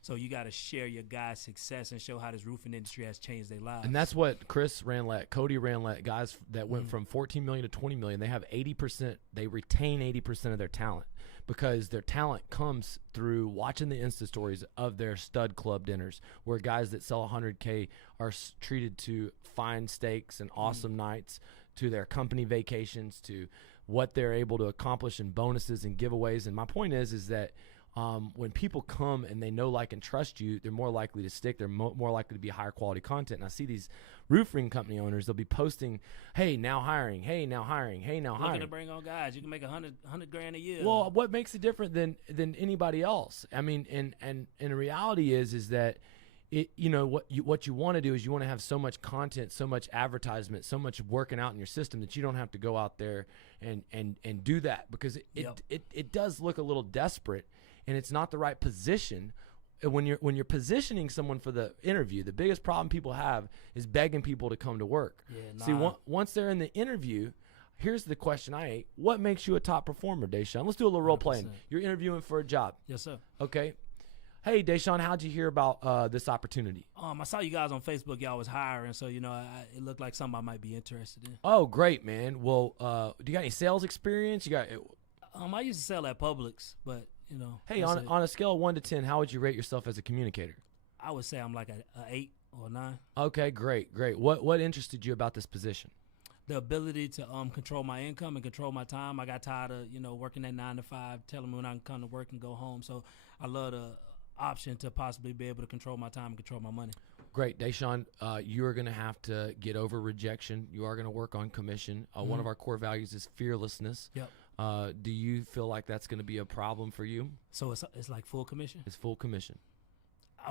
So you got to share your guy's success and show how this roofing industry has changed their lives. And that's what Chris Ranlett, Cody Ranlett, guys that went from 14 million to 20 million, they have 80%, they retain 80% of their talent because their talent comes through watching the Insta stories of their stud club dinners where guys that sell 100K are treated to fine steaks and awesome nights, to their company vacations, to what they're able to accomplish in bonuses and giveaways. And my point is that when people come and they know, like, and trust you, they're more likely to stick. They're more likely to be higher quality content. And I see these roofing company owners, they'll be posting, hey, now hiring, hey, now hiring, hey, now hiring. Looking to bring on guys. You can make $100 grand a year. Well, what makes it different than anybody else? I mean, and the reality is that what you want to do is you want to have so much content, so much advertisement, so much working out in your system that you don't have to go out there and do that, because it does look a little desperate. And it's not the right position. When you're positioning someone for the interview, the biggest problem people have is begging people to come to work. See, once they're in the interview, here's the question I ate. What makes you a top performer, Dashaun? Let's do a little role playing. You're interviewing for a job. Yes, sir. Okay. Hey, Dashaun, how'd you hear about this opportunity? I saw you guys on Facebook. Y'all was hiring, so it looked like something I might be interested in. Oh, great, man. Well, do you got any sales experience? You got? I used to sell at Publix, but Hey, on a scale of 1 to 10, how would you rate yourself as a communicator? I would say I'm like a 8 or a 9. Okay, great. What interested you about this position? The ability to control my income and control my time. I got tired of working at 9 to 5, telling me when I can come to work and go home. So I love the option to possibly be able to control my time and control my money. Great, Dashaun. You are going to have to get over rejection. You are going to work on commission. One of our core values is fearlessness. Yep. Do you feel like that's going to be a problem for you? So it's like full commission? It's full commission.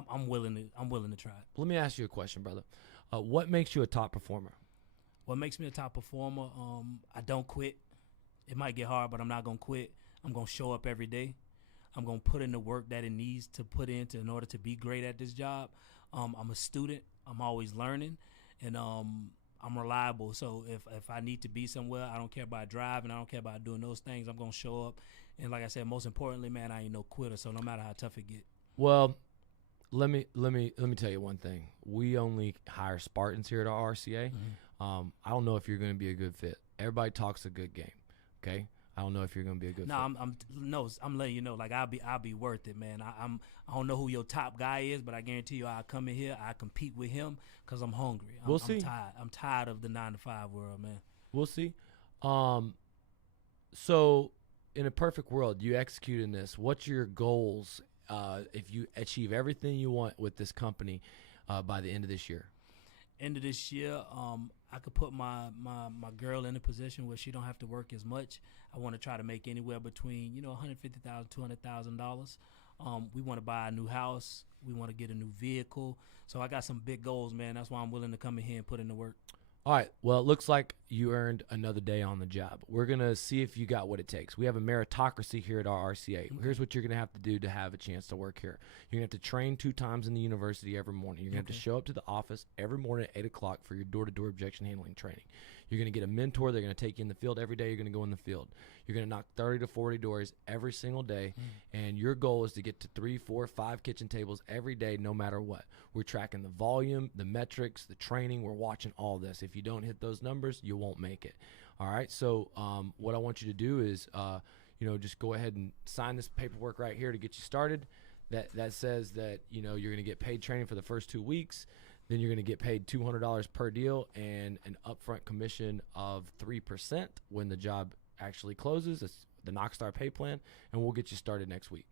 I'm willing to try it. Let me ask you a question, brother. What makes you a top performer? What makes me a top performer? I don't quit. It might get hard, but I'm not going to quit. I'm going to show up every day. I'm going to put in the work that it needs to put in order to be great at this job. I'm a student. I'm always learning, and I'm reliable. So if I need to be somewhere, I don't care about driving. I don't care about doing those things. I'm going to show up. And like I said, most importantly, man, I ain't no quitter. So no matter how tough it get. Well, let me tell you one thing. We only hire Spartans here at our RCA. I don't know if you're going to be a good fit. Everybody talks a good game. Okay. I don't know if you're going to be a good fit. I'm letting you know, like, I'll be worth it, man. I don't know who your top guy is, but I guarantee you I'll come in here, I compete with him because I'm hungry. We'll see. I'm tired of the 9 to 5 world, man. We'll see. So in a perfect world, you execute in this. What's your goals if you achieve everything you want with this company by the end of this year? End of this year, I could put my girl in a position where she don't have to work as much. I want to try to make anywhere between $150,000 $200,000. We want to buy a new house. We want to get a new vehicle. So I got some big goals, man. That's why I'm willing to come in here and put in the work. All right. Well, it looks like you earned another day on the job. We're going to see if you got what it takes. We have a meritocracy here at our RCA. Okay. Here's what you're going to have to do to have a chance to work here. You're going to have to train 2 times in the university every morning. You're going to have to show up to the office every morning at 8 o'clock for your door-to-door objection handling training. You're going to get a mentor. They're going to take you in the field every day. You're going to go in the field. You're going to knock 30 to 40 doors every single day, and your goal is to get to 3, 4, 5 kitchen tables every day, no matter what. We're tracking the volume, the metrics, the training. We're watching all this. If you don't hit those numbers, you won't make it. All right. So what I want you to do is, just go ahead and sign this paperwork right here to get you started. That says that you're going to get paid training for the first 2 weeks. Then you're going to get paid $200 per deal and an upfront commission of 3% when the job actually closes. It's the Knockstar pay plan, and we'll get you started next week.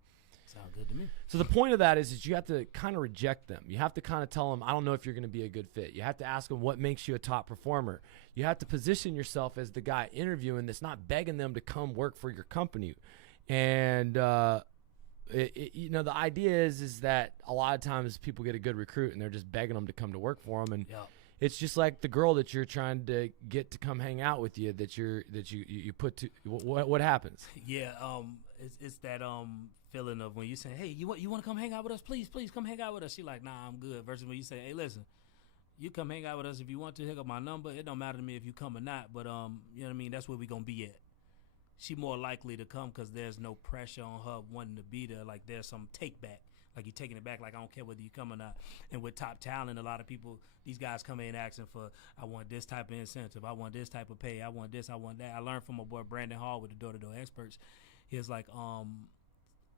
Sounds good to me. So the point of that is you have to kind of reject them. You have to kind of tell them, I don't know if you're going to be a good fit. You have to ask them what makes you a top performer. You have to position yourself as the guy interviewing that's not begging them to come work for your company. And the idea is that a lot of times people get a good recruit and they're just begging them to come to work for them, and it's just like the girl that you're trying to get to come hang out with you that you put to what happens? Yeah, it's that feeling of when you say, hey, you want to come hang out with us? Please come hang out with us. She like, nah, I'm good. Versus when you say, hey, listen, you come hang out with us if you want to. Hook up my number. It don't matter to me if you come or not. But you know what I mean. That's where we gonna be at. She more likely to come because there's no pressure on her wanting to be there. Like there's some take back. Like you're taking it back. Like I don't care whether you come or not. And with top talent, a lot of people, these guys come in asking for, I want this type of incentive. I want this type of pay. I want this. I want that. I learned from my boy Brandon Hall with the Door-to-Door Experts. He was like,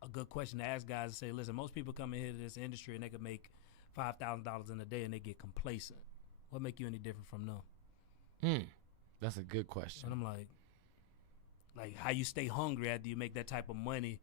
a good question to ask guys is say, listen, most people come in here to this industry and they could make $5,000 in a day and they get complacent. What make you any different from them? That's a good question. And I'm like how you stay hungry after you make that type of money,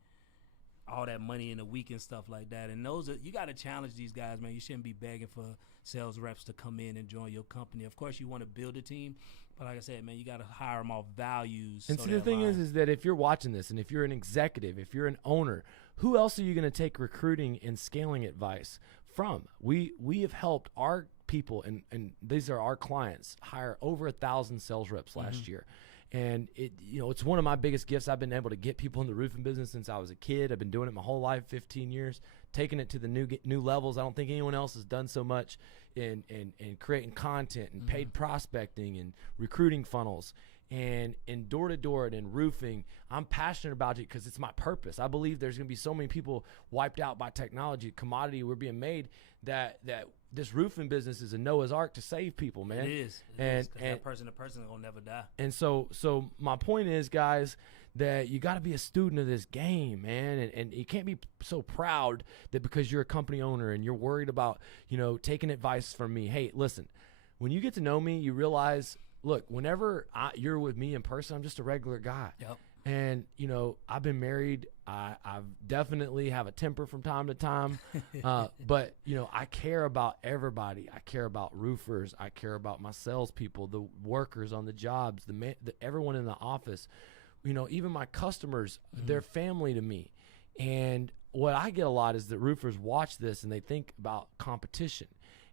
all that money in a week and stuff like that. And you got to challenge these guys, man. You shouldn't be begging for sales reps to come in and join your company. Of course, you want to build a team, but like I said, man, you got to hire them off values. And so the thing is that if you're watching this and if you're an executive, if you're an owner, who else are you going to take recruiting and scaling advice from? We have helped our people, and these are our clients, hire over 1,000 sales reps last year. And it's one of my biggest gifts. I've been able to get people in the roofing business since I was a kid. I've been doing it my whole life, 15 years, taking it to the new levels. I don't think anyone else has done so much in creating content and paid prospecting and recruiting funnels and in door-to-door and in roofing. I'm passionate about it because it's my purpose. I believe there's going to be so many people wiped out by technology, commodity we're being made, that this roofing business is a Noah's Ark to save people, man. It is. And that person to person will never die. And so my point is, guys, that you got to be a student of this game, man. And you can't be so proud that because you're a company owner and you're worried about, taking advice from me. Hey, listen, when you get to know me, you realize, look, whenever you're with me in person, I'm just a regular guy. Yep. And, I've been married. I definitely have a temper from time to time. But, I care about everybody. I care about roofers. I care about my salespeople, the workers on the jobs, everyone in the office. Even my customers, they're family to me. And what I get a lot is that roofers watch this and they think about competition.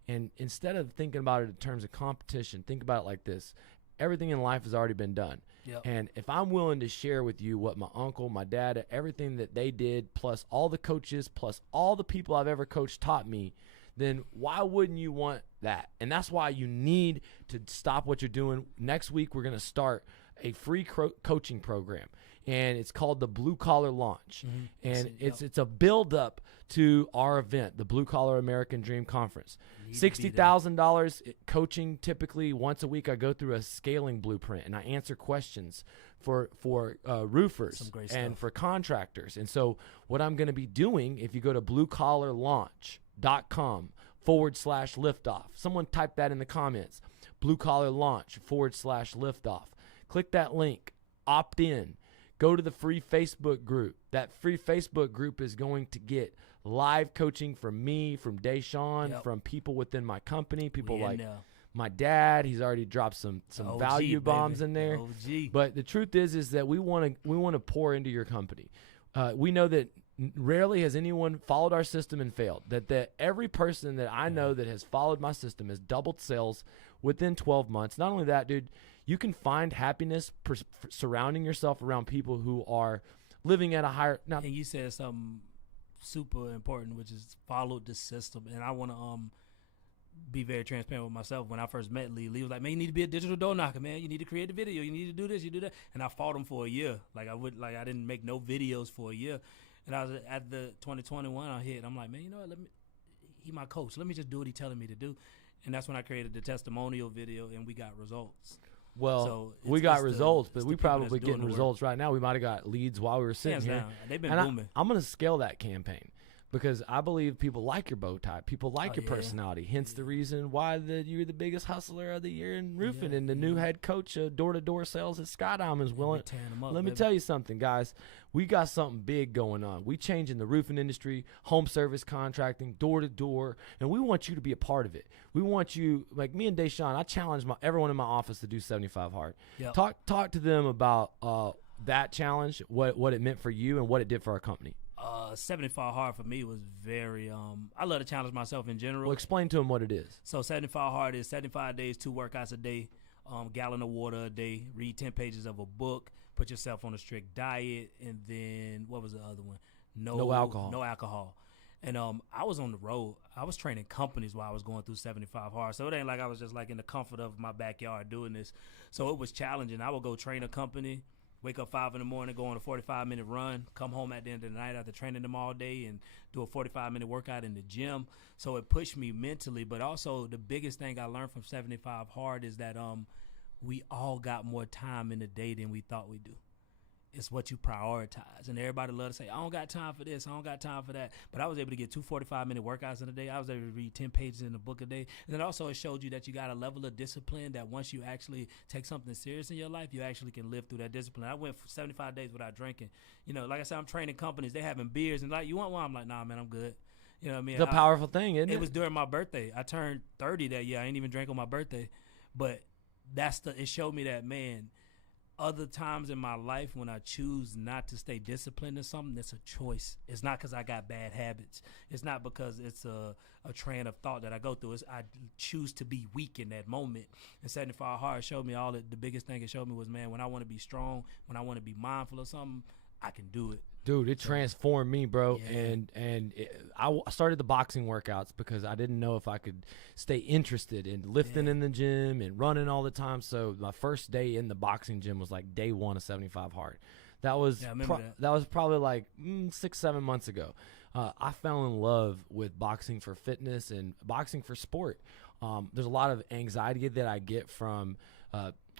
And instead of thinking about it in terms of competition, think about it like this. Everything in life has already been done. Yep. And if I'm willing to share with you what my uncle, my dad, everything that they did, plus all the coaches, plus all the people I've ever coached taught me, then why wouldn't you want that? And that's why you need to stop what you're doing. Next week, we're going to start a free coaching program, and it's called the Blue Collar Launch. And it's a build-up to our event, the Blue Collar American Dream Conference. $60,000 coaching. Typically once a week I go through a scaling blueprint and I answer questions for roofers and for contractors. And so what I'm going to be doing, if you go to bluecollarlaunch.com/liftoff, someone type that in the comments, bluecollarlaunch/liftoff. Click that link, opt in, go to the free Facebook group. That free Facebook group is going to get live coaching from me, from Dashaun, from people within my company, people like my dad. He's already dropped some OG, value bombs in there. OG. But the truth is that we want to pour into your company. We know that rarely has anyone followed our system and failed. That every person that I know that has followed my system has doubled sales within 12 months. Not only that, dude, you can find happiness surrounding yourself around people who are living at a higher. Now, and you said something super important, which is followed the system. And I want to be very transparent with myself. When I first met Lee was like, man, you need to be a digital door knocker, man. You need to create a video. You need to do this, you do that. And I fought him for a year. I didn't make no videos for a year. And I was at the 2021 I hit. I'm like, man, you know what? He my coach. Let me just do what he's telling me to do. And that's when I created the testimonial video, and we got results. Well, we got results, but we probably getting results right now. We might have got leads while we were sitting here. Down. They've been booming. I'm going to scale that campaign because I believe people like your bow tie. People like your personality. Hence the reason why you're the biggest hustler of the year in roofing and the new head coach of door-to-door sales at Sky Diamond's willing. Let me tell you something, guys. We got something big going on. We changing the roofing industry, home service contracting, door-to-door, and we want you to be a part of it. We want you, like me and Dashaun, I challenge everyone in my office to do 75 hard. Yep. Talk to them about that challenge, what it meant for you and what it did for our company. 75 hard for me was very. I love to challenge myself in general. Well, explain to him what it is. So 75 hard is 75 days, 2 workouts a day, gallon of water a day, read 10 pages of a book, put yourself on a strict diet, and then what was the other one? No alcohol. No alcohol. And I was on the road. I was training companies while I was going through 75 hard. So it ain't like I was just like in the comfort of my backyard doing this. So it was challenging. I would go train a company, wake up 5 in the morning, go on a 45-minute run, come home at the end of the night after training them all day and do a 45-minute workout in the gym. So it pushed me mentally. But also the biggest thing I learned from 75 hard is that we all got more time in the day than we thought we do. It's what you prioritize. And everybody love to say, I don't got time for this, I don't got time for that. But I was able to get 2 45-minute workouts in a day. I was able to read 10 pages in a book a day. And then also it showed you that you got a level of discipline that once you actually take something serious in your life, you actually can live through that discipline. I went for 75 days without drinking. You know, like I said, I'm training companies. They having beers. And like, you want one? I'm like, nah, man, I'm good. You know what I mean? It's a powerful thing, isn't it? It was during my birthday. I turned 30 that year. I ain't even drank on my birthday. But it showed me that, man, other times in my life when I choose not to stay disciplined in something, it's a choice. It's not because I got bad habits. It's not because it's a train of thought that I go through. I choose to be weak in that moment. And 75 hard showed me the biggest thing it showed me was, man, when I want to be strong, when I want to be mindful of something, I can do it. Dude, it transformed me, bro. Yeah. And I started the boxing workouts because I didn't know if I could stay interested in lifting in the gym and running all the time. So my first day in the boxing gym was like day 1 of 75 hard. That was that was probably like 6-7 months ago. I fell in love with boxing for fitness and boxing for sport. There's a lot of anxiety that I get from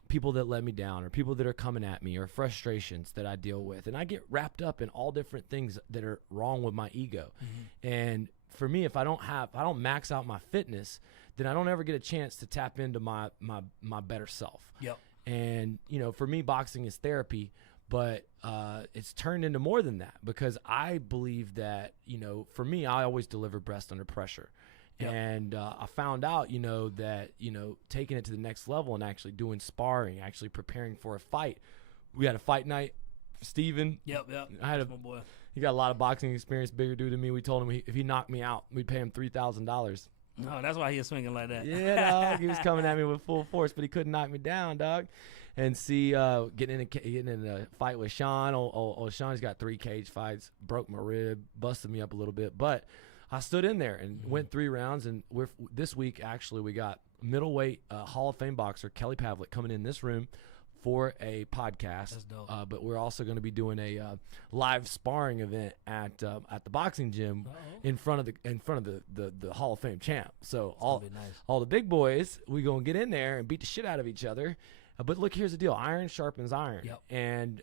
people that let me down or people that are coming at me or frustrations that I deal with. And I get wrapped up in all different things that are wrong with my ego. Mm-hmm. And for me, if I don't max out my fitness, then I don't ever get a chance to tap into my better self. Yep. And, you know, for me, boxing is therapy, but it's turned into more than that because I believe that, you know, for me, I always deliver best under pressure. Yep. And I found out, you know, that, you know, taking it to the next level and actually doing sparring, actually preparing for a fight. We had a fight night for Steven. Yep. That's my boy. He got a lot of boxing experience, bigger dude than me. We told him if he knocked me out, we'd pay him $3,000. Oh, that's why he was swinging like that. Yeah, dog. He was coming at me with full force, but he couldn't knock me down, dog. And see, getting in a fight with Sean. Sean's got 3 cage fights, broke my rib, busted me up a little bit, but I stood in there and went 3 rounds, and this week, actually, we got middleweight Hall of Fame boxer Kelly Pavlik coming in this room for a podcast. That's dope. But we're also going to be doing a live sparring event at the boxing gym in front of the Hall of Fame champ. So all the big boys, we going to get in there and beat the shit out of each other. But look, here's the deal: iron sharpens iron. Yep. And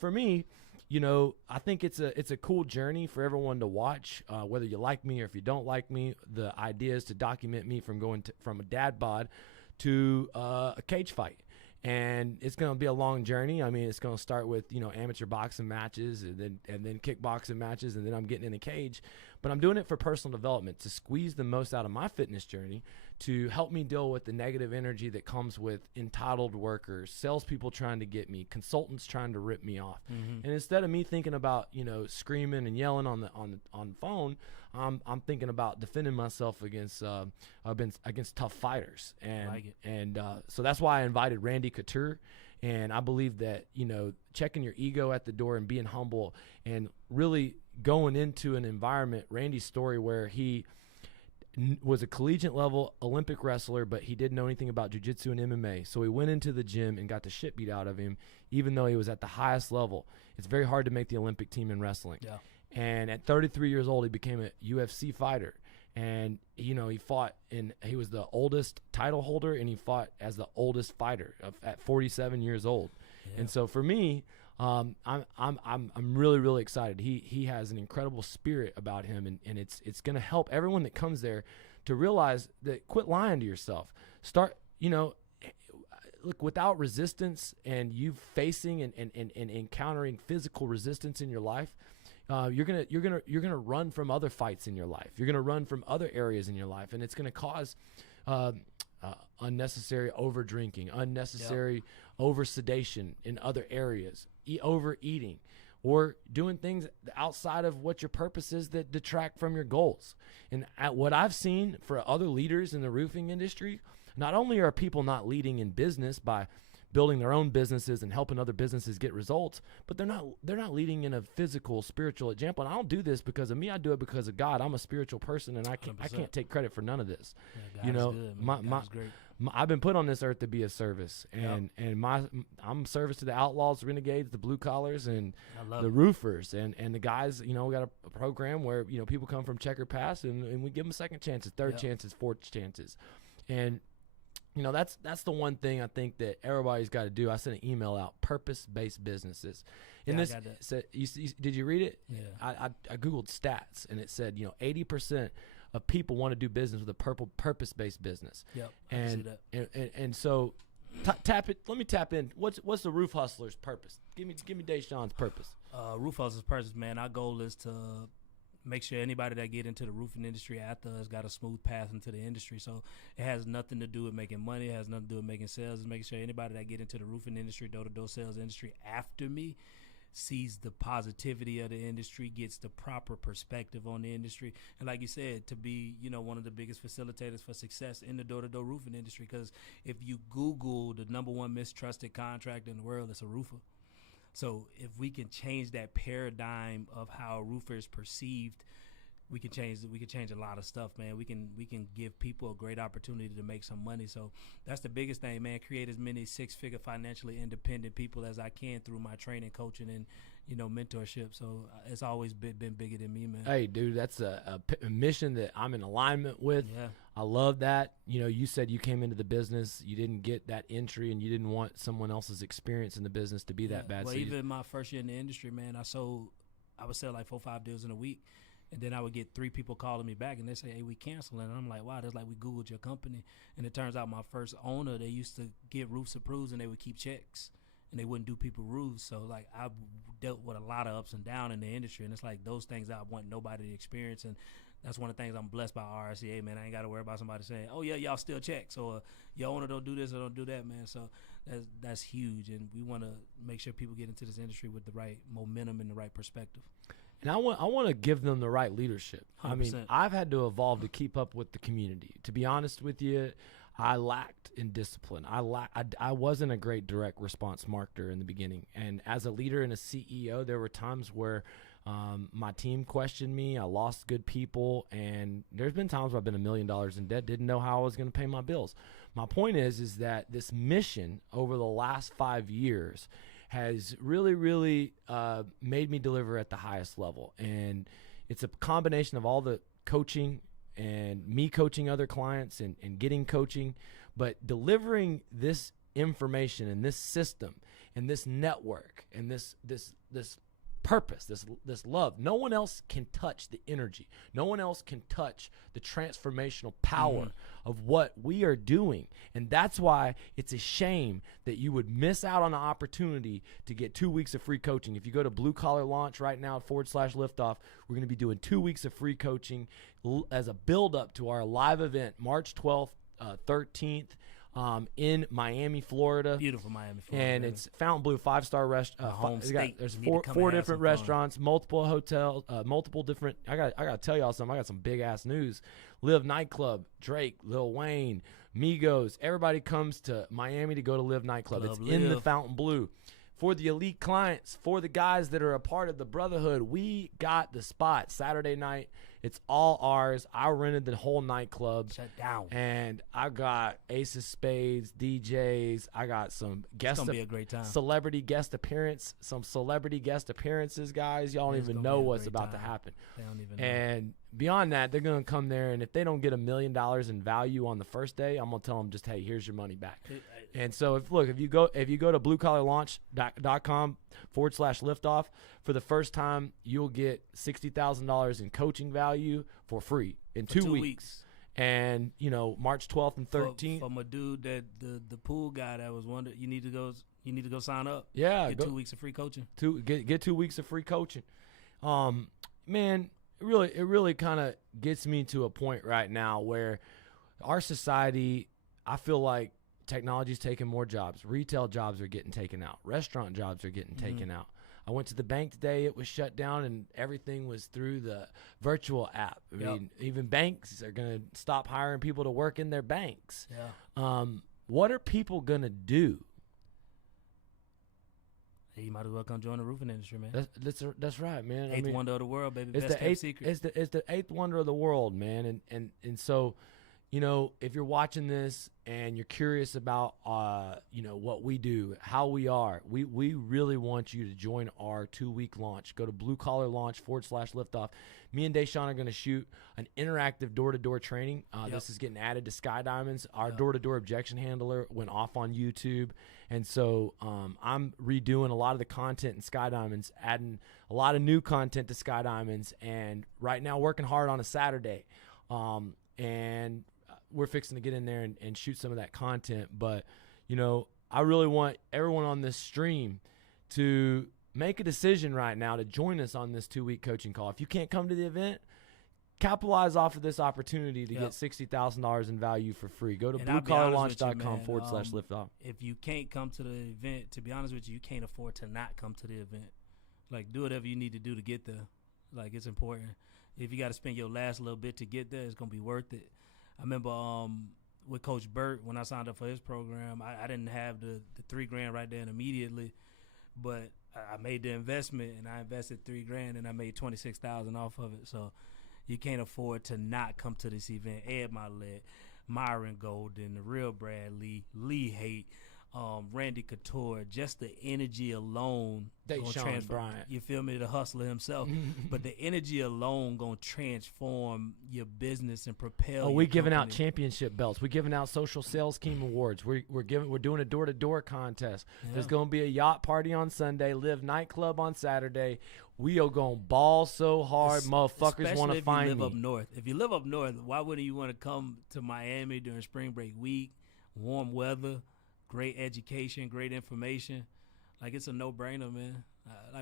for me, you know, I think it's a cool journey for everyone to watch, whether you like me or if you don't like me. The idea is to document me from going from a dad bod to a cage fight. And it's going to be a long journey. I mean, it's going to start with, you know, amateur boxing matches and then kickboxing matches, and then I'm getting in a cage. But I'm doing it for personal development, to squeeze the most out of my fitness journey, to help me deal with the negative energy that comes with entitled workers, salespeople trying to get me, consultants trying to rip me off. Mm-hmm. And instead of me thinking about, you know, screaming and yelling on the phone, I'm thinking about defending myself against tough fighters. And so that's why I invited Randy Couture. And I believe that, you know, checking your ego at the door and being humble and really going into an environment, Randy's story, where he was a collegiate level Olympic wrestler, but he didn't know anything about jiu-jitsu and MMA. So he went into the gym and got the shit beat out of him, even though he was at the highest level. It's very hard to make the Olympic team in wrestling. Yeah. And at 33 years old, he became a UFC fighter. And, you know, he was the oldest title holder, and he fought as the oldest fighter at 47 years old. Yeah. And so for me, I'm really, really excited. He has an incredible spirit about him, and it's going to help everyone that comes there to realize that quit lying to yourself. Start, you know, look, without resistance and you facing and encountering physical resistance in your life, you're gonna run from other fights in your life. You're gonna run from other areas in your life, and it's gonna cause unnecessary over drinking, unnecessary over sedation in other areas, overeating. or doing things outside of what your purpose is that detract from your goals. And at what I've seen for other leaders in the roofing industry, not only are people not leading in business by building their own businesses and helping other businesses get results, but they're not leading in a physical, spiritual example. And I don't do this because of me. I do it because of God. I'm a spiritual person, and I can't take credit for none of this. Yeah, you know, good, I've been put on this earth to be a service, and I'm service to the outlaws, renegades, the blue collars, and the roofers, and the guys. You know, we got a program where, you know, people come from checkered past, and we give them second chances, third chances, fourth chances, and you know, that's the one thing I think that everybody's got to do. I sent an email out, purpose-based businesses. And this said, did you read it? Yeah. I Googled stats, and it said, you know, 80% of people want to do business with a purpose-based business. Yep. And so tap it. Let me tap in. What's the Roof Hustler's purpose? Give me Dashaun's purpose. Roof Hustler's purpose, man. Our goal is to make sure anybody that get into the roofing industry after us got a smooth path into the industry. So it has nothing to do with making money. It has nothing to do with making sales. It's making sure anybody that get into the roofing industry, door-to-door sales industry after me, sees the positivity of the industry, gets the proper perspective on the industry. And like you said, to be, you know, one of the biggest facilitators for success in the door-to-door roofing industry. Because if you Google the number one mistrusted contractor in the world, it's a roofer. So if we can change that paradigm of how a roofer is perceived, we can change a lot of stuff, man. We can give people a great opportunity to make some money. So that's the biggest thing, man. Create as many six-figure financially independent people as I can through my training, coaching, and, you know, mentorship. So it's always been bigger than me, man. Hey, dude, that's a mission that I'm in alignment with. Yeah. I love that. You know, you said you came into the business, you didn't get that entry, and you didn't want someone else's experience in the business to be that bad. Well, so even my first year in the industry, man, I would sell like 4 or 5 deals in a week. And then I would get 3 people calling me back, and they say, hey, we canceling. And I'm like, wow, that's like we Googled your company. And it turns out my first owner, they used to get roofs approved, and they would keep checks, and they wouldn't do people roofs. So, like, I dealt with a lot of ups and downs in the industry, and it's like those things I want nobody to experience. And that's one of the things I'm blessed by RCA, man. I ain't got to worry about somebody saying, oh, yeah, y'all still checks, or your owner don't do this or don't do that, man. So that's huge, and we want to make sure people get into this industry with the right momentum and the right perspective. And I want to give them the right leadership. 100%. I mean, I've had to evolve to keep up with the community. To be honest with you, I lacked in discipline. I wasn't a great direct response marketer in the beginning. And as a leader and a CEO, there were times where my team questioned me. I lost good people. And there's been times where I've been $1 million in debt, didn't know how I was going to pay my bills. My point is that this mission over the last 5 years has really, really made me deliver at the highest level. And it's a combination of all the coaching and me coaching other clients and getting coaching, but delivering this information and this system and this network and this purpose, this love. No one else can touch the energy. No one else can touch the transformational power of what we are doing. And that's why it's a shame that you would miss out on the opportunity to get 2 weeks of free coaching. If you go to Blue Collar Launch right now /liftoff, we're going to be doing 2 weeks of free coaching as a build up to our live event, March 12th, 13th. In Miami, Florida. Beautiful Miami, Florida. And it's Fountainbleau 5-star restaurant. There's four different restaurants, multiple hotels, multiple different. I got to tell y'all something. I got some big ass news. Live nightclub, Drake, Lil Wayne, Migos. Everybody comes to Miami to go to Live nightclub. It's in the Fountainbleau. For the elite clients, for the guys that are a part of the brotherhood, we got the spot Saturday night. It's all ours. I rented the whole nightclub. Shut down. And I got Ace of Spades, DJs. I got some guest. It's going to be a great time. Celebrity guest appearance. Some celebrity guest appearances, guys. Y'all don't even know what's about to happen. They don't even know. And beyond that, they're going to come there, and if they don't get $1 million in value on the first day, I'm going to tell them just, hey, here's your money back. And so if you go to bluecollarlaunch.com /liftoff, for the first time, you'll get $60,000 in coaching value for free in 2 weeks. And, you know, March 12th and 13th. For my dude, that the pool guy that was wondering, you need to go sign up. Yeah. Get 2 weeks of free coaching. Get 2 weeks of free coaching. Man, it really kind of gets me to a point right now where our society, I feel like technology's taking more jobs. Retail jobs are getting taken out. Restaurant jobs are getting taken out. I went to the bank today. It was shut down, and everything was through the virtual app. I mean, even banks are going to stop hiring people to work in their banks. Yeah. What are people going to do? Hey, you might as well come join the roofing industry, man. That's right, man. Eighth wonder of the world, baby. It's Best the kept secret. It's the eighth wonder of the world, man. And so, you know, if you're watching this and you're curious about, you know, what we do, how we are, we really want you to join our 2-week launch. Go to bluecollarlaunch.com/liftoff. Me and Dashaun are going to shoot an interactive door-to-door training. This is getting added to Sky Diamonds. Our door-to-door objection handler went off on YouTube. And so I'm redoing a lot of the content in Sky Diamonds, adding a lot of new content to Sky Diamonds, and right now working hard on a Saturday. And we're fixing to get in there and shoot some of that content. But, you know, I really want everyone on this stream to make a decision right now to join us on this 2-week coaching call. If you can't come to the event, capitalize off of this opportunity to get $60,000 in value for free. Go to bluecollarlaunch.com/liftoff. If you can't come to the event, to be honest with you, you can't afford to not come to the event. Like, do whatever you need to do to get there. Like, it's important. If you got to spend your last little bit to get there, it's going to be worth it. I remember with Coach Burt, when I signed up for his program, I didn't have the $3,000 right there and immediately, but I made the investment, and I invested $3,000, and I made $26,000 off of it. So you can't afford to not come to this event. Ed Milet, Myron Golden, the real Brad Lee Haight, Randy Couture, just the energy alone Dashaun Bryant. You feel me? The hustler himself. But the energy alone gonna transform your business and propel. We're giving out championship belts. We're giving out social sales team awards. We're doing a door-to-door contest. There's gonna be a yacht party on Sunday, Live nightclub on Saturday. We are gonna ball so hard, motherfuckers want to find me. Especially if you live up north. If you live up north, why wouldn't you want to come to Miami during spring break week? Warm weather. Great education, great information. Like, it's a no-brainer, man.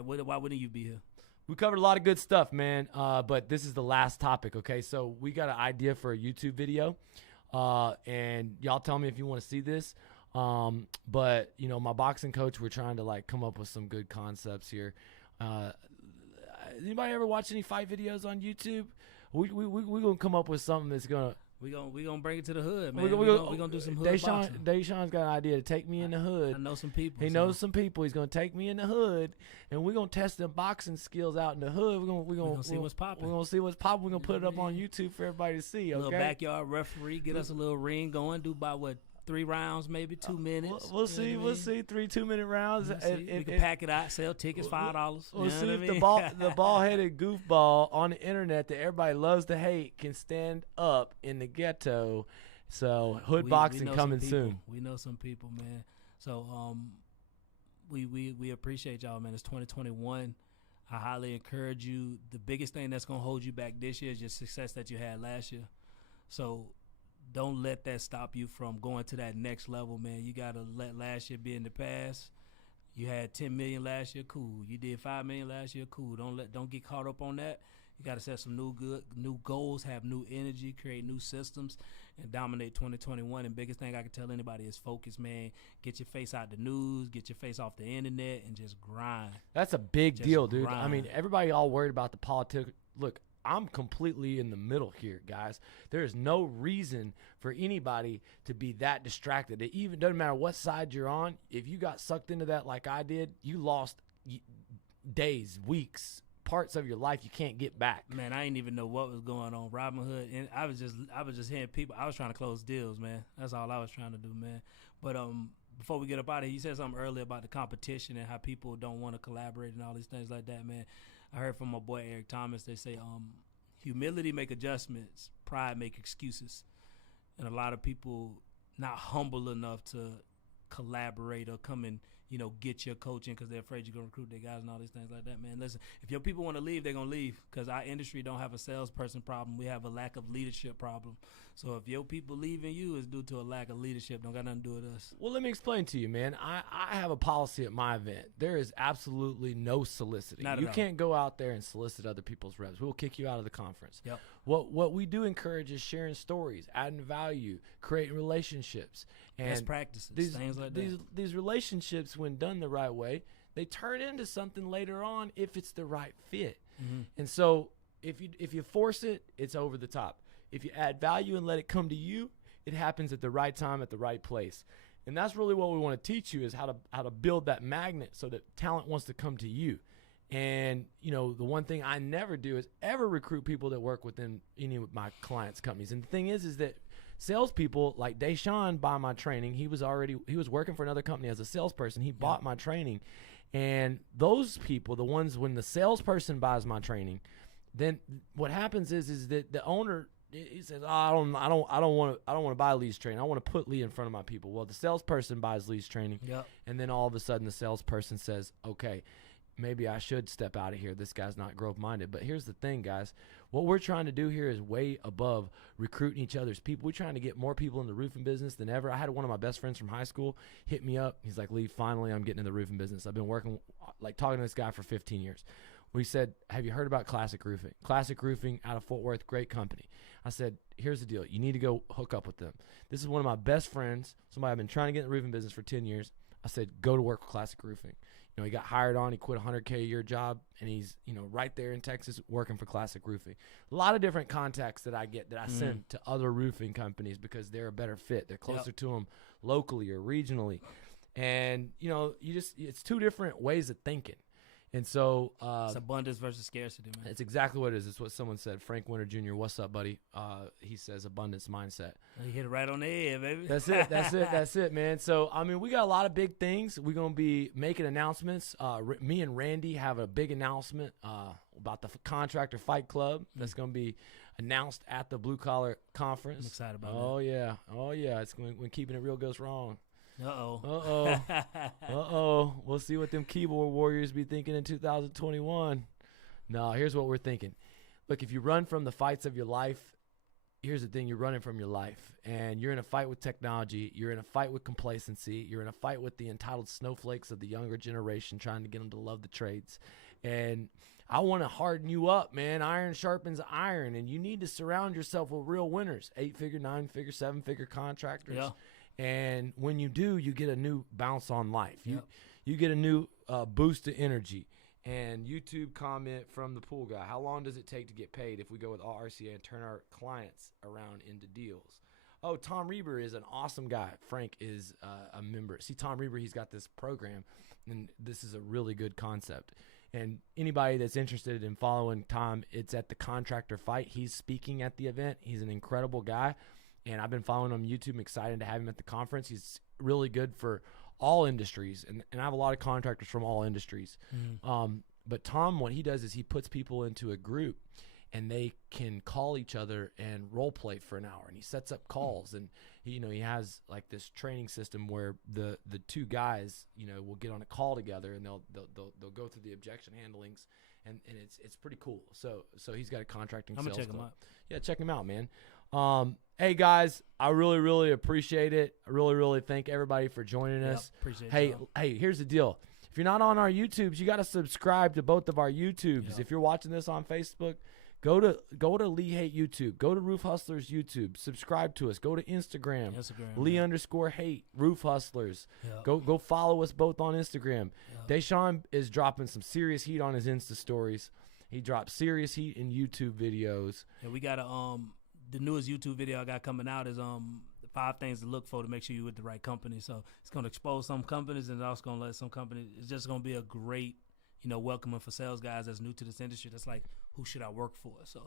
Why wouldn't you be here? We covered a lot of good stuff, man, but this is the last topic, okay? So we got an idea for a YouTube video, and y'all tell me if you want to see this. But, you know, my boxing coach, we're trying to, like, come up with some good concepts here. Anybody ever watch any fight videos on YouTube? We're going to come up with something that's going to – We gonna bring it to the hood, man. We're gonna do some hood boxing. Dashaun's got an idea to take me in the hood. I know some people. He knows some people. He's gonna take me in the hood, and we're gonna test the boxing skills out in the hood. We're gonna see what's popping. We're gonna see what's popping. We're gonna put it up on YouTube for everybody to see. Okay. A little backyard referee, get us a little ring going. Do about 3 rounds, maybe 2 minutes. We'll see. We'll see 3 2-minute rounds. We can pack it out, sell tickets, $5. We'll see if the ball-headed goofball on the internet that everybody loves to hate can stand up in the ghetto. So hood boxing coming soon. We know some people, man. So we appreciate y'all, man. It's 2021. I highly encourage you. The biggest thing that's gonna hold you back this year is your success that you had last year. So don't let that stop you from going to that next level, man. You got to let last year be in the past. You had 10 million last year, cool. You did 5 million last year, cool. Don't get caught up on that. You got to set some new goals, have new energy, create new systems, and dominate 2021. And biggest thing I can tell anybody is focus, man. Get your face out the news, get your face off the internet, and just grind. That's a big deal, dude. I mean, everybody all worried about the politics. Look, I'm completely in the middle here, guys. There is no reason for anybody to be that distracted. It even doesn't matter what side you're on. If you got sucked into that like I did, you lost days, weeks, parts of your life you can't get back. Man, I didn't even know what was going on. Robinhood, and I was just hearing people. I was trying to close deals, man. That's all I was trying to do, man. But before we get up out of here, you said something earlier about the competition and how people don't want to collaborate and all these things like that, man. I heard from my boy Eric Thomas. They say humility make adjustments, pride make excuses, and a lot of people not humble enough to collaborate or come and get your coaching because they're afraid you're gonna recruit their guys and all these things like that. Man, listen, if your people want to leave, they're gonna leave because our industry don't have a salesperson problem. We have a lack of leadership problem. So if your people leaving you, it's due to a lack of leadership. Don't got nothing to do with us. Well, let me explain to you, man. I have a policy at my event. There is absolutely no soliciting. You can't go out there and solicit other people's reps. We'll kick you out of the conference. Yep. What we do encourage is sharing stories, adding value, creating relationships. And best practices, things like that. These relationships, when done the right way, they turn into something later on if it's the right fit. Mm-hmm. And so if you force it, it's over the top. If you add value and let it come to you, it happens at the right time at the right place. And that's really what we want to teach you, is how to build that magnet so that talent wants to come to you. And, you know, the one thing I never do is ever recruit people that work within any of my clients' companies. And the thing is that salespeople like Dashaun buy my training. He was working for another company as a salesperson. He bought my training. And those people, the ones when the salesperson buys my training, then what happens is that the owner, he says, I don't want to buy Lee's training. I want to put Lee in front of my people. Well, the salesperson buys Lee's training. Yep. And then all of a sudden the salesperson says, okay, maybe I should step out of here. This guy's not growth-minded. But here's the thing, guys. What we're trying to do here is way above recruiting each other's people. We're trying to get more people in the roofing business than ever. I had one of my best friends from high school hit me up. He's like, Lee, finally I'm getting in the roofing business. I've been talking to this guy for 15 years. We said, have you heard about Classic Roofing? Classic Roofing out of Fort Worth, great company. I said, here's the deal. You need to go hook up with them. This is one of my best friends, somebody I've been trying to get in the roofing business for 10 years. I said, go to work with Classic Roofing. You know, he got hired on. He quit a $100K a year job, and he's, you know, right there in Texas working for Classic Roofing. A lot of different contacts that I get that I send to other roofing companies because they're a better fit. They're closer to them locally or regionally. And, you know, it's two different ways of thinking. And so it's abundance versus scarcity, man. It's exactly what it is. It's what someone said. Frank Winter Jr., what's up, buddy? He says abundance mindset. You hit it right on the head, baby. That's it, man. So, I mean, we got a lot of big things. We're going to be making announcements. Me and Randy have a big announcement about the Contractor Fight Club that's going to be announced at the Blue Collar Conference. I'm excited about that. Oh, yeah. It's when keeping it real goes wrong. Uh-oh. We'll see what them keyboard warriors be thinking in 2021. No, here's what we're thinking. Look, if you run from the fights of your life, here's the thing. You're running from your life. And you're in a fight with technology. You're in a fight with complacency. You're in a fight with the entitled snowflakes of the younger generation trying to get them to love the trades. And I want to harden you up, man. Iron sharpens iron. And you need to surround yourself with real winners. 8-figure, 9-figure, 7-figure contractors. Yeah. And when you do, you get a new bounce on life. You get a new boost of energy. And YouTube comment from the pool guy. How long does it take to get paid if we go with all RCA and turn our clients around into deals? Oh, Tom Reber is an awesome guy. Frank is a member. See, Tom Reber, he's got this program, and this is a really good concept. And anybody that's interested in following Tom, it's at the Contractor Fight. He's speaking at the event. He's an incredible guy. And I've been following him on YouTube. I'm excited to have him at the conference. He's really good for all industries. And I have a lot of contractors from all industries. But Tom, what he does is he puts people into a group, and they can call each other and role play for an hour. And he sets up calls. And, he has like this training system where the two guys, will get on a call together, and they'll go through the objection handlings. And it's pretty cool. So he's got a contracting sales. I'm going to check him club. out. Yeah, check him out, man. Hey guys, I really, really appreciate it. I really, really thank everybody for joining us. Appreciate Hey, y'all. hey, here's the deal. If you're not on our YouTubes, you got to subscribe to both of our YouTubes. Yep. If you're watching this on Facebook, go to Lee Hate YouTube. Go to Roof Hustlers YouTube. Subscribe to us. Go to Instagram. Lee_Hate Roof Hustlers. Yep. Go follow us both on Instagram. Yep. Dashaun is dropping some serious heat on his Insta stories. He drops serious heat in YouTube videos. Yeah, we got the newest YouTube video I got coming out is the 5 things to look for to make sure you're with the right company. So it's going to expose some companies, and it's also going to let some companies. It's just going to be a great, welcoming for sales guys that's new to this industry. That's like, who should I work for? So,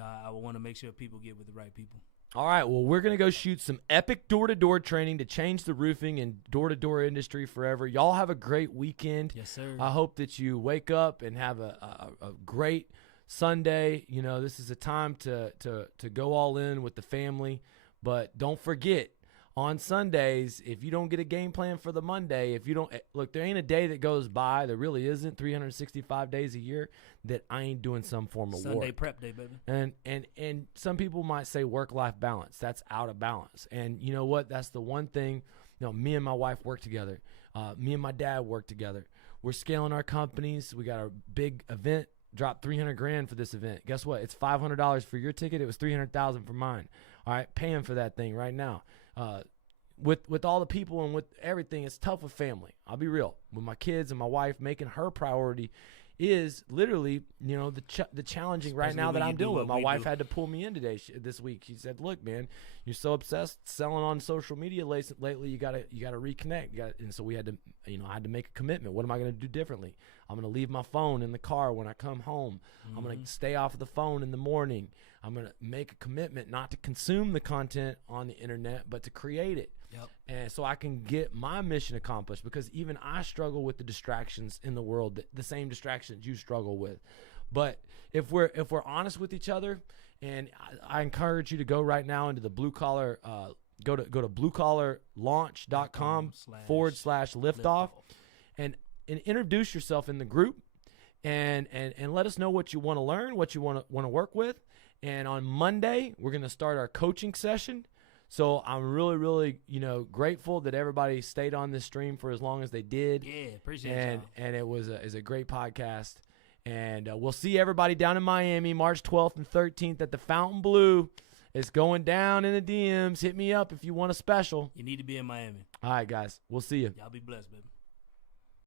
I want to make sure people get with the right people. All right, well, we're going to go shoot some epic door-to-door training to change the roofing and door-to-door industry forever. Y'all have a great weekend. Yes, sir. I hope that you wake up and have a great Sunday. This is a time to go all in with the family. But don't forget, on Sundays, if you don't get a game plan for the Monday, if you don't look, there ain't a day that goes by, there really isn't 365 days a year that I ain't doing some form of Sunday work. prep day, baby. And some people might say work-life balance. That's out of balance. And you know what? That's the one thing. Me and my wife work together. Me and my dad work together. We're scaling our companies. We got a big event. Dropped $300,000 for this event. Guess what? It's $500 for your ticket. It was $300,000 for mine. All right, paying for that thing right now. with all the people and with everything, it's tough with family. I'll be real. With my kids and my wife, making her priority is literally, the challenging right now that I'm dealing with. My wife had to pull me in this week. She said, "Look, man, you're so obsessed selling on social media lately. You gotta reconnect." And so we had to, I had to make a commitment. What am I going to do differently? I'm going to leave my phone in the car when I come home. I'm going to stay off of the phone in the morning. I'm going to make a commitment not to consume the content on the internet, but to create it. Yep. And so I can get my mission accomplished, because even I struggle with the distractions in the world, the same distractions you struggle with. But if we're honest with each other, and I encourage you to go right now into the blue collar, go to bluecollarlaunch.com/liftoff and introduce yourself in the group, and let us know what you want to learn, what you want to work with. And on Monday, we're going to start our coaching session. So I'm really, really, grateful that everybody stayed on this stream for as long as they did. Yeah, appreciate it. And it was a great podcast. And we'll see everybody down in Miami, March 12th and 13th at the Fountainbleau. It's going down in the DMs. Hit me up if you want a special. You need to be in Miami. All right, guys. We'll see you. Y'all be blessed, baby.